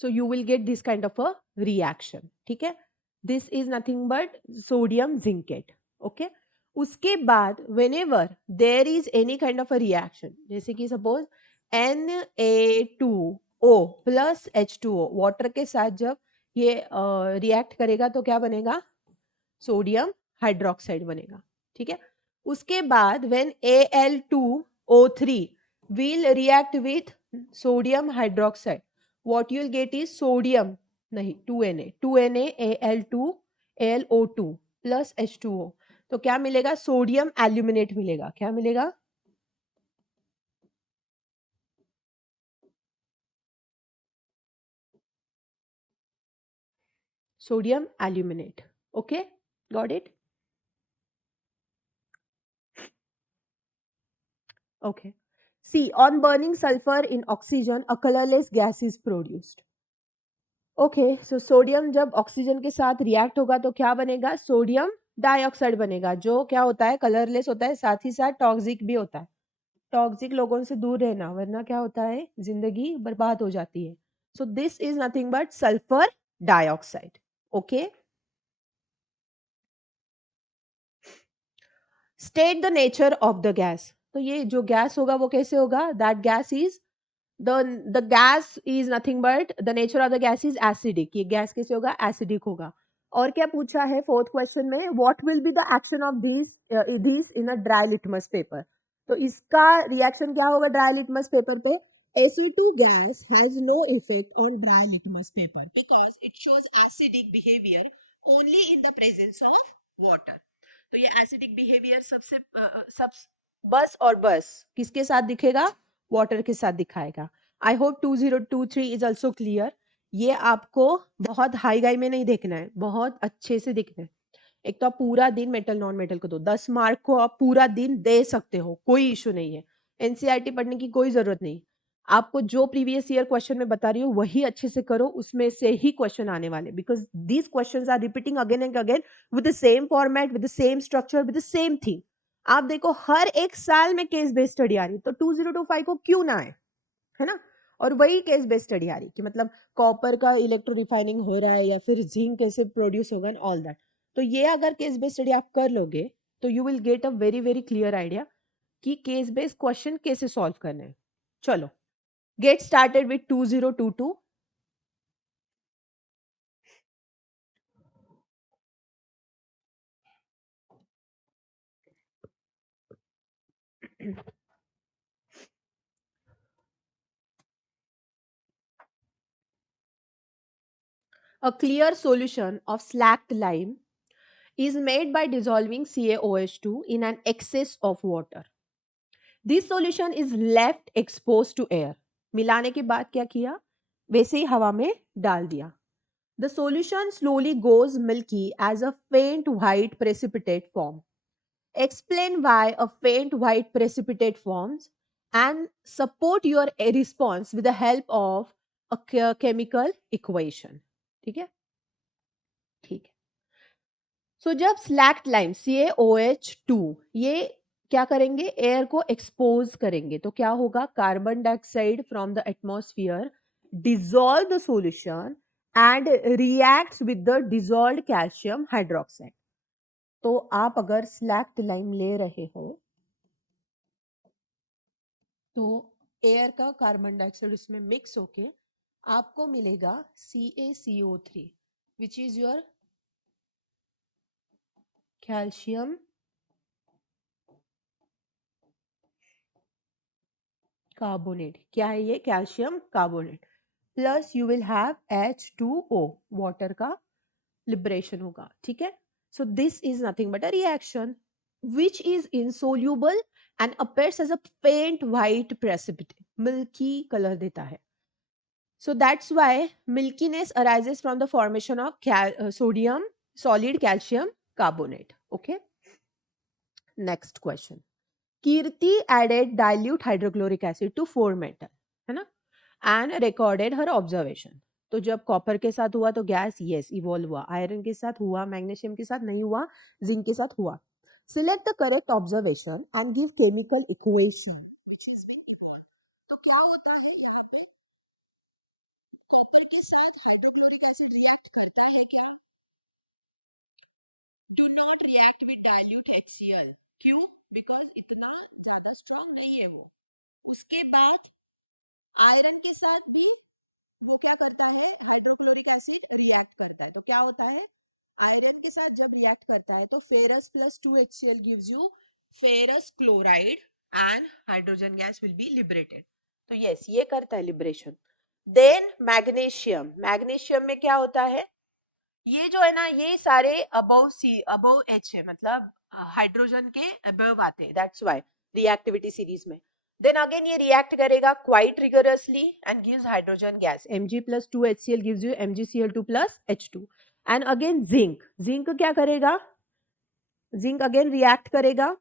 so you will get this kind of a reaction, ठीक है। this is nothing but sodium zincate, okay। उसके बाद whenever there is any kind of a reaction, जैसे कि suppose Na2O plus H2O water के साथ जब ये रिएक्ट करेगा तो क्या बनेगा, सोडियम हाइड्रोक्साइड बनेगा, ठीक है। उसके बाद when Al2O3 will react with sodium hydroxide, what you will get is sodium, नहीं 2Na Al2 AlO2 plus H2O, तो क्या मिलेगा, सोडियम एल्यूमिनेट मिलेगा, क्या मिलेगा, sodium aluminate, okay, got it, okay। See, on burning sulfur in oxygen a colorless gas is produced, okay. So sodium जब oxygen के साथ रिएक्ट होगा तो क्या बनेगा, सोडियम डाइऑक्साइड बनेगा, जो क्या होता है, कलरलेस होता है, साथ ही साथ टॉक्सिक भी होता है। टॉक्सिक लोगों से दूर रहना, वरना क्या होता है, जिंदगी बर्बाद हो जाती है। So this is nothing but sulphur dioxide. Okay, state the nature of the gas. तो ये जो गैस होगा वो कैसे होगा, that gas is the gas is nothing but the nature of the gas is acidic। ये गैस कैसे होगा, एसिडिक होगा। और क्या पूछा है फोर्थ क्वेश्चन में, what will be the action of these in a dry litmus paper। तो इसका रिएक्शन क्या होगा ड्राई लिटमस पेपर पे, Ac2 gas has no effect on dry litmus paper because it shows acidic behavior only in the presence of water। तो ये acidic behaviour सब बस और बस किसके साथ दिखेगा, वाटर के साथ दिखाएगा। I hope 2023 is also clear. ये आपको बहुत हाई गाई में नहीं देखना है, बहुत अच्छे से दिखना है। एक तो आप पूरा दिन मेटल नॉन मेटल को दो, 10 मार्क को आप पूरा दिन दे सकते हो, कोई इशू नहीं है। एनसीईआरटी पढ़ने की कोई जरूरत नहीं। आपको जो प्रीवियस ईयर क्वेश्चन में बता रही हूँ वही अच्छे से करो, उसमें से ही क्वेश्चन आने वाले, because these question are repeating again and again with the same format, with the same structure, with the same thing. आप देखो हर एक साल में केस बेस्ड स्टडी आ रही, तो 2025 को क्यों ना आए, है ना। और वही केस बेस्ड स्टडी आ रही कि मतलब कॉपर का इलेक्ट्रो रिफाइनिंग हो रहा है या फिर जिंक कैसे प्रोड्यूस होगा, ऑल दैट। तो ये अगर केस बेस्ड स्टडी आप कर लोगे तो you will get a very very clear idea कि केस बेस्ड क्वेश्चन कैसे सॉल्व करने हैं। चलो, get started with 2022। A clear solution of slacked lime is made by dissolving CaOH2 in an excess of water. This solution is left exposed to air। मिलाने के बाद क्या किया, वैसे ही हवा में डाल दिया। The solution slowly goes milky as a faint white precipitate form। Explain why a faint white precipitate forms and support your response with the help of a chemical equation। ठीक है, ठीक है। सो जब स्लैक्ड लाइम CaOH2 ये क्या करेंगे, air को expose करेंगे, तो क्या होगा, carbon dioxide from the atmosphere dissolve the solution and reacts with the dissolved calcium hydroxide. तो आप अगर स्लैक्ड लाइम ले रहे हो तो एयर का कार्बन डाइऑक्साइड उसमें मिक्स होके आपको मिलेगा CaCO3 which is your calcium carbonate. क्या है ये, calcium carbonate. Plus you will have H2O, water का लिबरेशन होगा। ठीक है, so this is nothing but a reaction which is insoluble and appears as a faint white precipitate, milky color देता है। So that's why milkiness arises from the formation of sodium solid calcium carbonate। Okay, next question। Kirti added dilute hydrochloric acid to 4 metal, है ना, and recorded her observation. तो जब copper के साथ हुआ तो गैस यस इवॉल्व हुआ, iron के साथ हुआ, मैग्नीशियम के साथ नहीं हुआ, जिंक के साथ हुआ। Select the correct observation and give chemical equation which is been evolve. तो क्या होता है यहाँ पे, कॉपर के साथ हाइड्रोक्लोरिक एसिड रिएक्ट करता है क्या, do not react with dilute HCl। क्यों, बिकॉज इतना ज्यादा स्ट्रॉन्ग नहीं है वो। उसके बाद आयरन के साथ भी वो क्या करता है, हाइड्रोक्लोरिक एसिड रिएक्ट करता है। तो क्या होता है, आयरन के साथ जब रिएक्ट करता है तो ferrous plus 2HCl gives you ferrous chloride and hydrogen gas will be liberated. तो यस ये करता है लिबरेशन। देन मैग्नीशियम, मैग्नीशियम में क्या होता है, ये जो है ना ये सारे अबव अबव H है, मतलब हाइड्रोजन के अबव आते हैं, दैट्स व्हाई रिएक्टिविटी सीरीज में। देन अगेन ये रिएक्ट करेगा quite rigorously and gives hydrogen gas, Mg plus 2HCl gives you MgCl2 plus H2। And again zinc, zinc क्या करेगा, जिंक अगेन रिएक्ट करेगा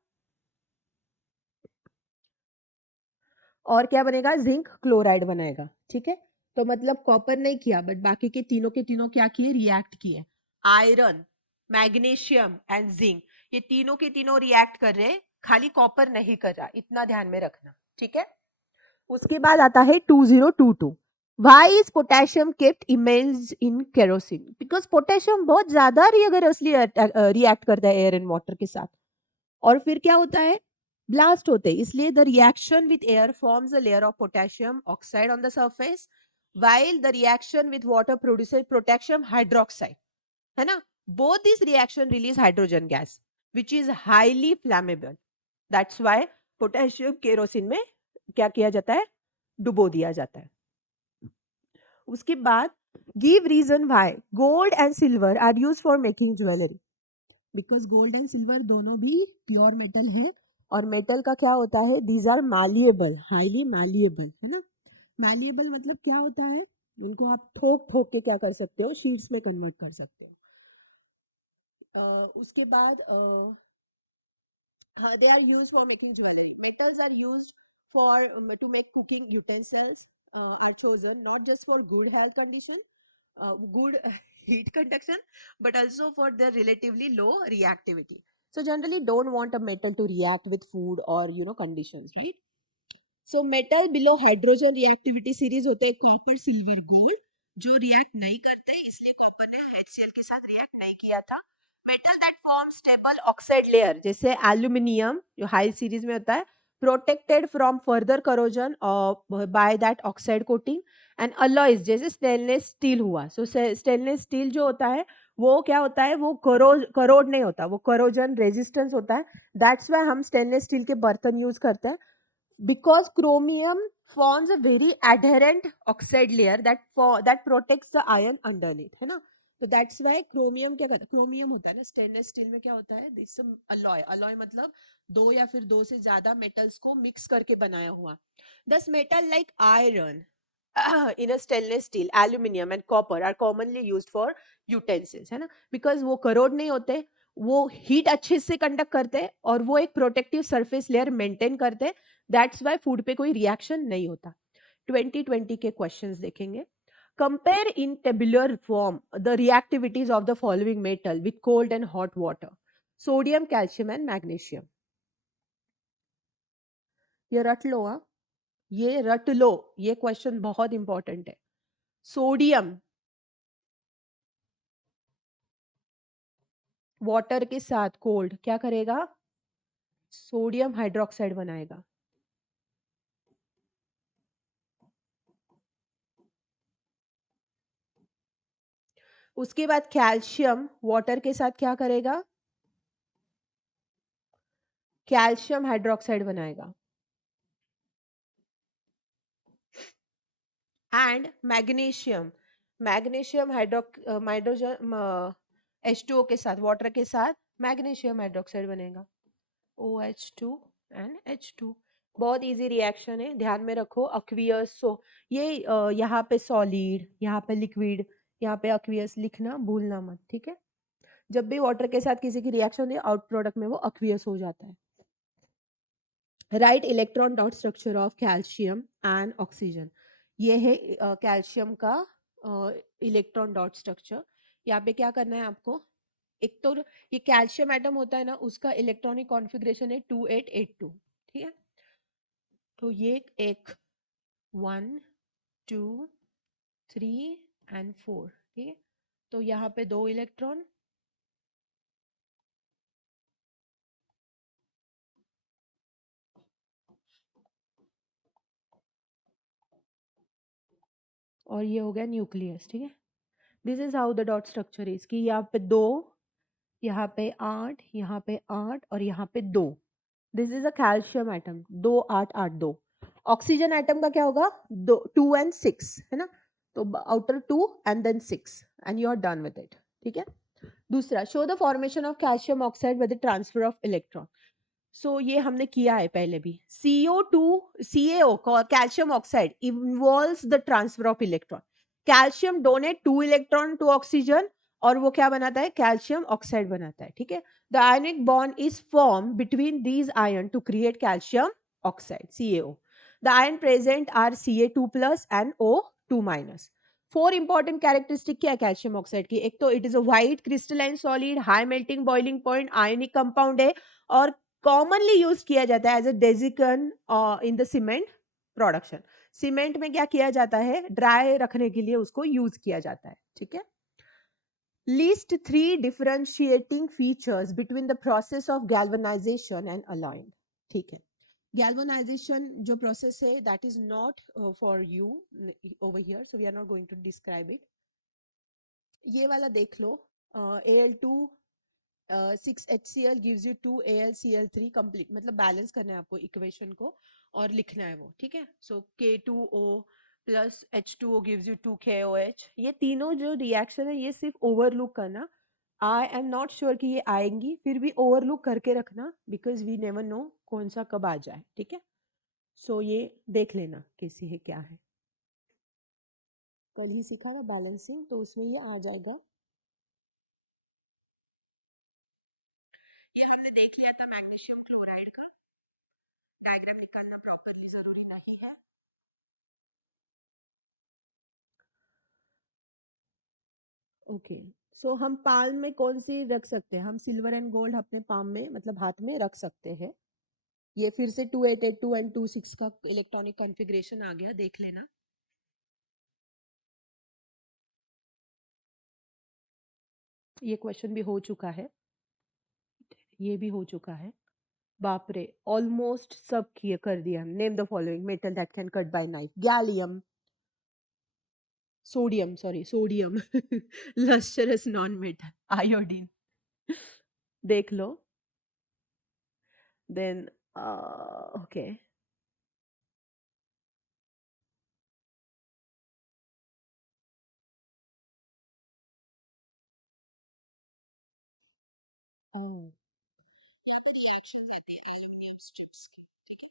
और क्या बनेगा, जिंक क्लोराइड बनाएगा। ठीक है, तो मतलब कॉपर नहीं किया बट बाकी के तीनों क्या किए, रिएक्ट किए। आयरन मैग्नीशियम एंड जिंक, ये तीनों के तीनों रिएक्ट कर रहे हैं, खाली कॉपर नहीं कर रहा, इतना ध्यान में रखना, ठीक है। उसके बाद आता है 2022। Why is potassium kept immersed in kerosene? Because potassium बहुत ज्यादा रिएगरसली रिएक्ट करता है एयर एंड वाटर के साथ, और फिर क्या होता है, ब्लास्ट होते हैं, इसलिए the reaction with air forms a layer of potassium oxide on the surface, while the reaction with water produces potassium hydroxide, है ना। both these reaction release hydrogen gas which is highly flammable, that's why potassium kerosene में क्या किया जाता है, डुबो दिया जाता है। उसके बाद give reason why gold and silver are use for making jewellery. Because gold and silver दोनों भी प्योर मेटल है, और मेटल का क्या होता है, दीज आर मालिएबल, हाईली मालिएबल, है ना। मैलिएबल मतलब क्या होता है, उनको आप ठोक ठोक के क्या कर सकते हो, शीट्स में कन्वर्ट कर सकते हो। उसके बाद they are used for making jewelry. Metals are used for to make cooking utensils, are chosen not just for good health condition, good heat conduction, but also for their relatively low reactivity. So generally don't want a metal to react with food or conditions, right? So metal below hydrogen reactivity series होते हैं copper silver gold, जो react नहीं करते, इसलिए copper ने HCl के साथ react नहीं किया था। Metal that form stable oxide layer जैसे एल्यूमिनियम जो हाई सीरीज में होता है, protected from further corrosion by that oxide coating, and alloys जैसे स्टेनलेस स्टील हुआ। सो स्टेनलेस स्टील जो होता है वो क्या होता है, वो करोड नहीं होता, वो करोजन रेजिस्टेंस होता है, दैट्स वाई हम स्टेनलेस स्टील के बर्तन यूज करते हैं। because chromium forms a very adherent oxide layer that protects the iron underneath, है ना। तो that's why chromium क्या करता है, chromium होता है ना स्टेनलेस स्टील में, क्या होता है, दिस alloy, alloy मतलब दो या फिर दो से ज्यादा मेटल्स को मिक्स करके बनाया हुआ। दस metal like iron in a stainless steel, aluminum and copper are commonly used for utensils, है ना, because वो करोड नहीं होते, वो हीट अच्छे से कंडक्ट करते हैं, और वो एक प्रोटेक्टिव सरफेस लेयर मेंटेन करते हैं, दैट्स वाई फूड पे कोई रिएक्शन नहीं होता। 2020 के क्वेश्चंस देखेंगे। Compare in tabular form the reactivities of the following metal with cold and hot water, sodium calcium and magnesium. ये रट लो, हाँ, ये रट लो, ये क्वेश्चन बहुत इंपॉर्टेंट है। सोडियम वाटर के साथ कोल्ड क्या करेगा, सोडियम हाइड्रोक्साइड बनाएगा। उसके बाद कैल्शियम वाटर के साथ क्या करेगा, कैल्शियम हाइड्रोक्साइड बनाएगा। And magnesium, magnesium hydrogen H2O के साथ, वाटर के साथ मैग्नीशियम हाइड्रोक्साइड बनेगा, OH2 एंड H2। बहुत इजी रिएक्शन है, ध्यान में रखो। अक्वियस, सो ये यहाँ पे सॉलिड, यहाँ पे लिक्विड, यहाँ पे अक्वियस लिखना भूलना मत, ठीक है। जब भी वाटर के साथ किसी की रिएक्शन होती है, आउट प्रोडक्ट में वो अक्वियस हो जाता है। Right electron dot structure of calcium and oxygen, ये है कैल्शियम का इलेक्ट्रॉन डॉट स्ट्रक्चर। यहाँ पे क्या करना है आपको, एक तो ये कैल्शियम एटम होता है ना, उसका इलेक्ट्रॉनिक कॉन्फ़िगरेशन है 2882, ठीक है। तो ये एक 1 2 3 एंड 4, ठीक है। तो यहाँ पे दो इलेक्ट्रॉन, और ये हो गया न्यूक्लियस, ठीक है। This is how the dot structure is, कि यहाँ पे दो, यहाँ पे 8, यहाँ पे 8 और यहाँ पे 2। This is a calcium atom, 2 8 8 2। Oxygen atom का क्या होगा, 2 एंड 6, है ना। तो outer 2 and then 6 and you are done with it, ठीक है। दूसरा, show the formation of calcium oxide with the transfer of electron. So ये हमने किया है पहले भी। CO2 CaO calcium oxide involves the transfer of electron. Calcium donate 2 electron to oxygen, और वो क्या बनाता है, कैल्शियम ऑक्साइड बनाता है, ठीक है। The ionic bond is form between these ion to create calcium oxide CaO. The ion present are Ca2 plus and O2 minus. 4 important characteristic क्या है कैल्शियम ऑक्साइड की? एक तो it is a white crystalline solid, high melting boiling point, ionic compound है और commonly use किया जाता है as a desiccant in the cement production. Cement में क्या किया जाता है, ड्राई रखने के लिए उसको यूज किया जाता है, ठीक है। List 3 differentiating features between the process of galvanization and alloying. ठीक है, galvanization जो process है that is not for you over here, so we are not going to describe it. ये वाला देख लो, Al2 6HCl gives you 2AlCl3 complete, मतलब balance करना है आपको इक्वेशन को और लिखना है वो, ठीक है। सो K2O plus H2O gives you 2KOH। ये तीनों जो रिएक्शन है ये सिर्फ ओवरलुक करना, आई एम नॉट श्योर कि ये आएंगी, फिर भी ओवरलुक करके रखना बिकॉज वी नेवर नो कौन सा कब आ जाए, ठीक है। सो ये देख लेना कैसी है क्या है, कल ही सीखा ना बैलेंसिंग, तो उसमें ये आ जाएगा। ये हमने देख लिया था मैग्नीशियम क्लोराइड का, डायग्राम निकालना प्रॉपरली जरूरी नहीं है। ओके, सो हम पाल्म में कौन सी रख सकते हैं, हम सिल्वर एंड गोल्ड अपने पाम में मतलब हाथ में रख सकते हैं। ये फिर से 2882 एंड 26 का इलेक्ट्रॉनिक कॉन्फ़िगरेशन आ गया, देख लेना। ये क्वेश्चन भी हो चुका है, ये भी हो चुका है। बाप रे, ऑलमोस्ट सब किए कर दिया। Name the following metal that can cut by knife. Gallium, sodium, sorry sodium lustrous non metal, iodine देख लो। देन ओके, रिएक्शन कहते हैं एल्यूमिनियम स्ट्रिप्स की, ठीक है।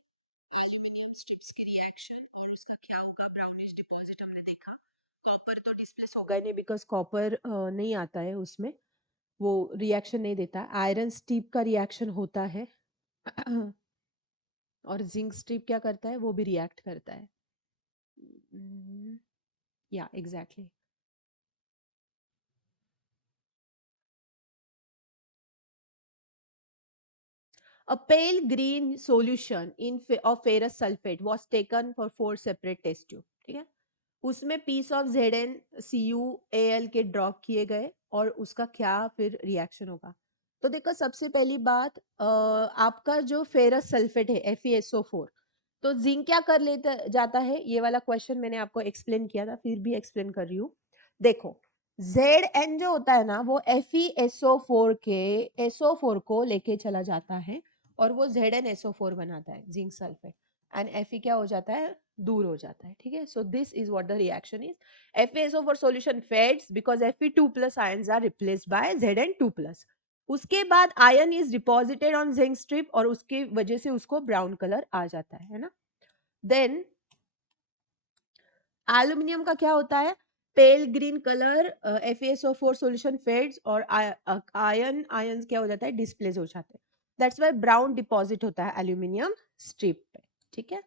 एल्यूमिनियम स्ट्रिप्स की रिएक्शन और उसका क्या होगा, ब्राउनिश डिपॉजिट हमने देखा। कॉपर तो डिस्प्लेस होगा ही नहीं बिकॉज कॉपर नहीं आता है उसमें, वो रिएक्शन नहीं देता। आयरन स्ट्रिप का रिएक्शन होता है और जिंक स्ट्रिप क्या करता है, वो भी रिएक्ट करता है। या exactly. A pale green solution of ferrous sulfate was taken for 4 separate test tube, ठीक है। उसमें पीस ऑफ ZnCuAl के ड्रॉप किए गए और उसका क्या फिर रिएक्शन होगा। तो देखो सबसे पहली बात, आपका जो फेरस सल्फेट है FeSO4, तो जिंक क्या कर लेता जाता है, ये वाला क्वेश्चन मैंने आपको एक्सप्लेन किया था, फिर भी एक्सप्लेन कर रही हूँ। देखो Zn जो होता है ना, वो FeSO4 के SO4 को लेके चला जाता है और वो ZnSO4 बनाता है, जिंक सल्फेट, एंड Fe क्या हो जाता है, दूर हो जाता है, ठीक है। So this is what the reaction is. FeSO4 solution fades because Fe2 plus ions are replaced by Zn2 plus। उसके बाद ion is deposited on zinc strip और उसकी वजह से उसको ब्राउन कलर आ जाता है ना। देन एल्यूमिनियम का क्या होता है, pale green colour, FeSO4 solution fades और आयन क्या हो जाता है, डिस्प्लेस हो जाते हैं। दैट्स व्हाई ब्राउन डिपॉजिट होता है एल्यूमिनियम स्ट्रिप पे, ठीक है।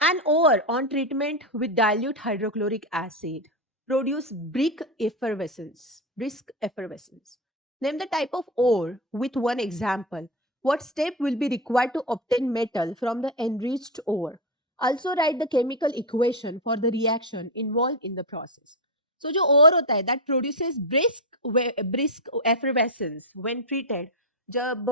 An ore on treatment with dilute hydrochloric acid produce brick effervescence. Brisk effervescence. Name the type of ore with one example. What step will be required to obtain metal from the enriched ore? Also write the chemical equation for the reaction involved in the process. So जो ore होता है that produces brisk effervescence when treated, जब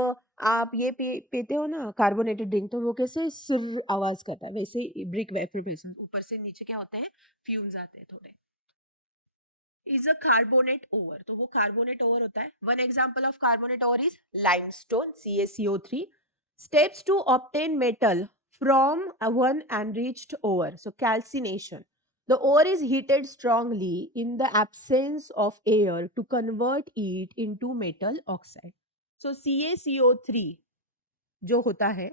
आप ये पीते हो ना carbonated drink, तो वो कैसे सुर आवाज करता है, वैसे ब्रिक वेफर ऊपर से नीचे क्या होते हैं, फ्यूम्स आते हैं थोड़े। इज अ कार्बोनेट ओवर, तो वो कार्बोनेट ओवर होता है। One example of carbonate ore is limestone CaCO3। Steps to obtain metal from one enriched ore, so calcination. The ore is heated strongly in the absence of air to convert it into metal oxide. So CaCO3 जो होता है,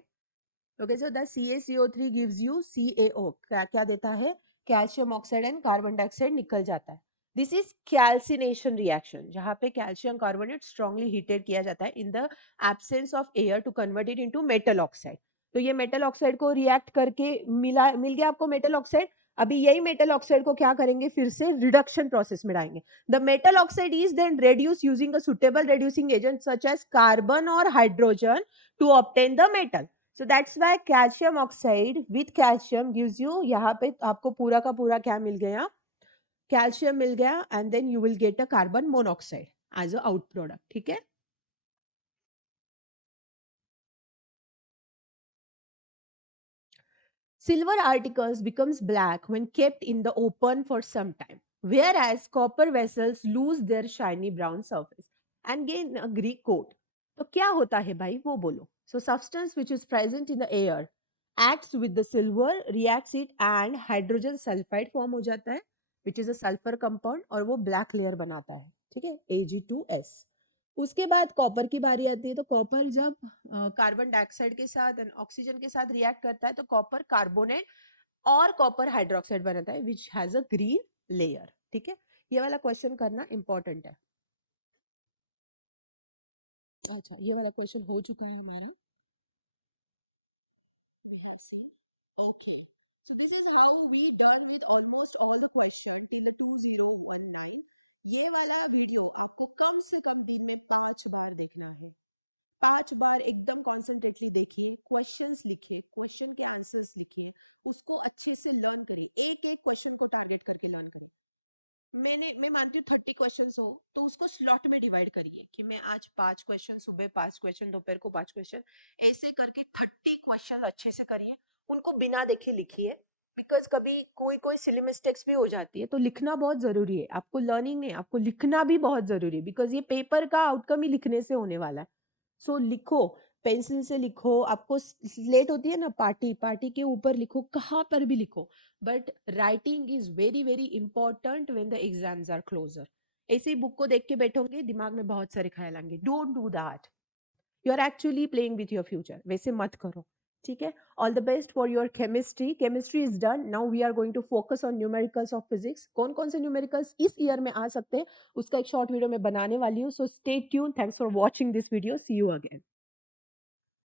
तो कैसे होता है, CaCO3 gives you CaO, क्या क्या देता है, calcium oxide and carbon dioxide निकल जाता है। दिस इज कैल्सिनेशन रिएक्शन, जहां पे कैल्शियम कार्बोनेट स्ट्रांगली हीटेड किया जाता है in the absence of air to convert it into metal oxide. तो ये मेटल ऑक्साइड को रिएक्ट करके मिल गया आपको मेटल ऑक्साइड। अभी यही मेटल ऑक्साइड को क्या करेंगे, फिर से रिडक्शन प्रोसेस में डालेंगे. The metal oxide is then reduced using a suitable reducing agent such as carbon or hydrogen to obtain the metal. So that's why calcium oxide with calcium gives you, यहाँ पे आपको पूरा का पूरा क्या मिल गया, कैल्शियम मिल गया, and then you will get a carbon monoxide as a out product. ठीक है. Silver articles becomes black when kept in the open for some time, whereas copper vessels lose their shiny brown surface and gain a Greek coat. तो क्या होता है भाई वो बोलो. So substance which is present in the air acts with the silver, reacts it and hydrogen sulfide form हो जाता है, which is a sulfur compound, और वो black layer बनाता है. ठीक है, Ag2S. उसके बाद कॉपर की बारी आती है. तो कॉपर जब कार्बन डाइऑक्साइड के साथ एंड ऑक्सीजन के साथ रिएक्ट करता है तो कॉपर कार्बोनेट और कॉपर हाइड्रोक्साइड बनाता है which has a green layer. ठीक है, ये वाला क्वेश्चन करना इंपॉर्टेंट है. अच्छा, ये वाला क्वेश्चन हो चुका है हमारा. We have seen. Okay. So this is how we done with almost all the question till the 2019. ये वाला वीडियो आपको कम से कम दिन में 5 बार देखना है. 5 बार एकदम कॉन्सेंट्रेटली देखिए, क्वेश्चंस लिखिए, क्वेश्चन के आंसर्स लिखिए, उसको अच्छे से लर्न करिए, एक एक क्वेश्चन को टारगेट करके लर्न करिए. मैं मानती हूँ 30 क्वेश्चन हो तो उसको स्लॉट में डिवाइड करिए कि मैं आज 5 क्वेश्चन, सुबह 5 क्वेश्चन, दोपहर को 5 क्वेश्चन, ऐसे करके 30 क्वेश्चन अच्छे से करिए. उनको बिना देखे लिखिए, बिकॉज कभी कोई कोई सिली मिस्टेक्स भी हो जाती है. तो लिखना बहुत जरूरी है. आपको लर्निंग नहीं, आपको लिखना भी बहुत जरूरी है, बिकॉज ये पेपर का आउटकम ही लिखने से होने वाला है. सो लिखो, पेंसिल से लिखो. आपको स्लेट होती है ना, पार्टी, पार्टी के ऊपर लिखो, कहाँ पर भी लिखो. But writing is very very important when the exams are closer. ऐसे ही बुक को देख के बैठोगे, दिमाग में बहुत सारे ख्याल आएंगे. Don't do that. You are actually playing with your future. वैसे मत करो. ठीक है. All the best for your chemistry. Chemistry is done. Now we are going to focus on numericals of physics. कौन कौन से न्यूमेरिकल्स इस ईयर में आ सकते हैं उसका एक शॉर्ट वीडियो मैं बनाने वाली हूँ. So stay tune. Thanks for watching this video. See you again.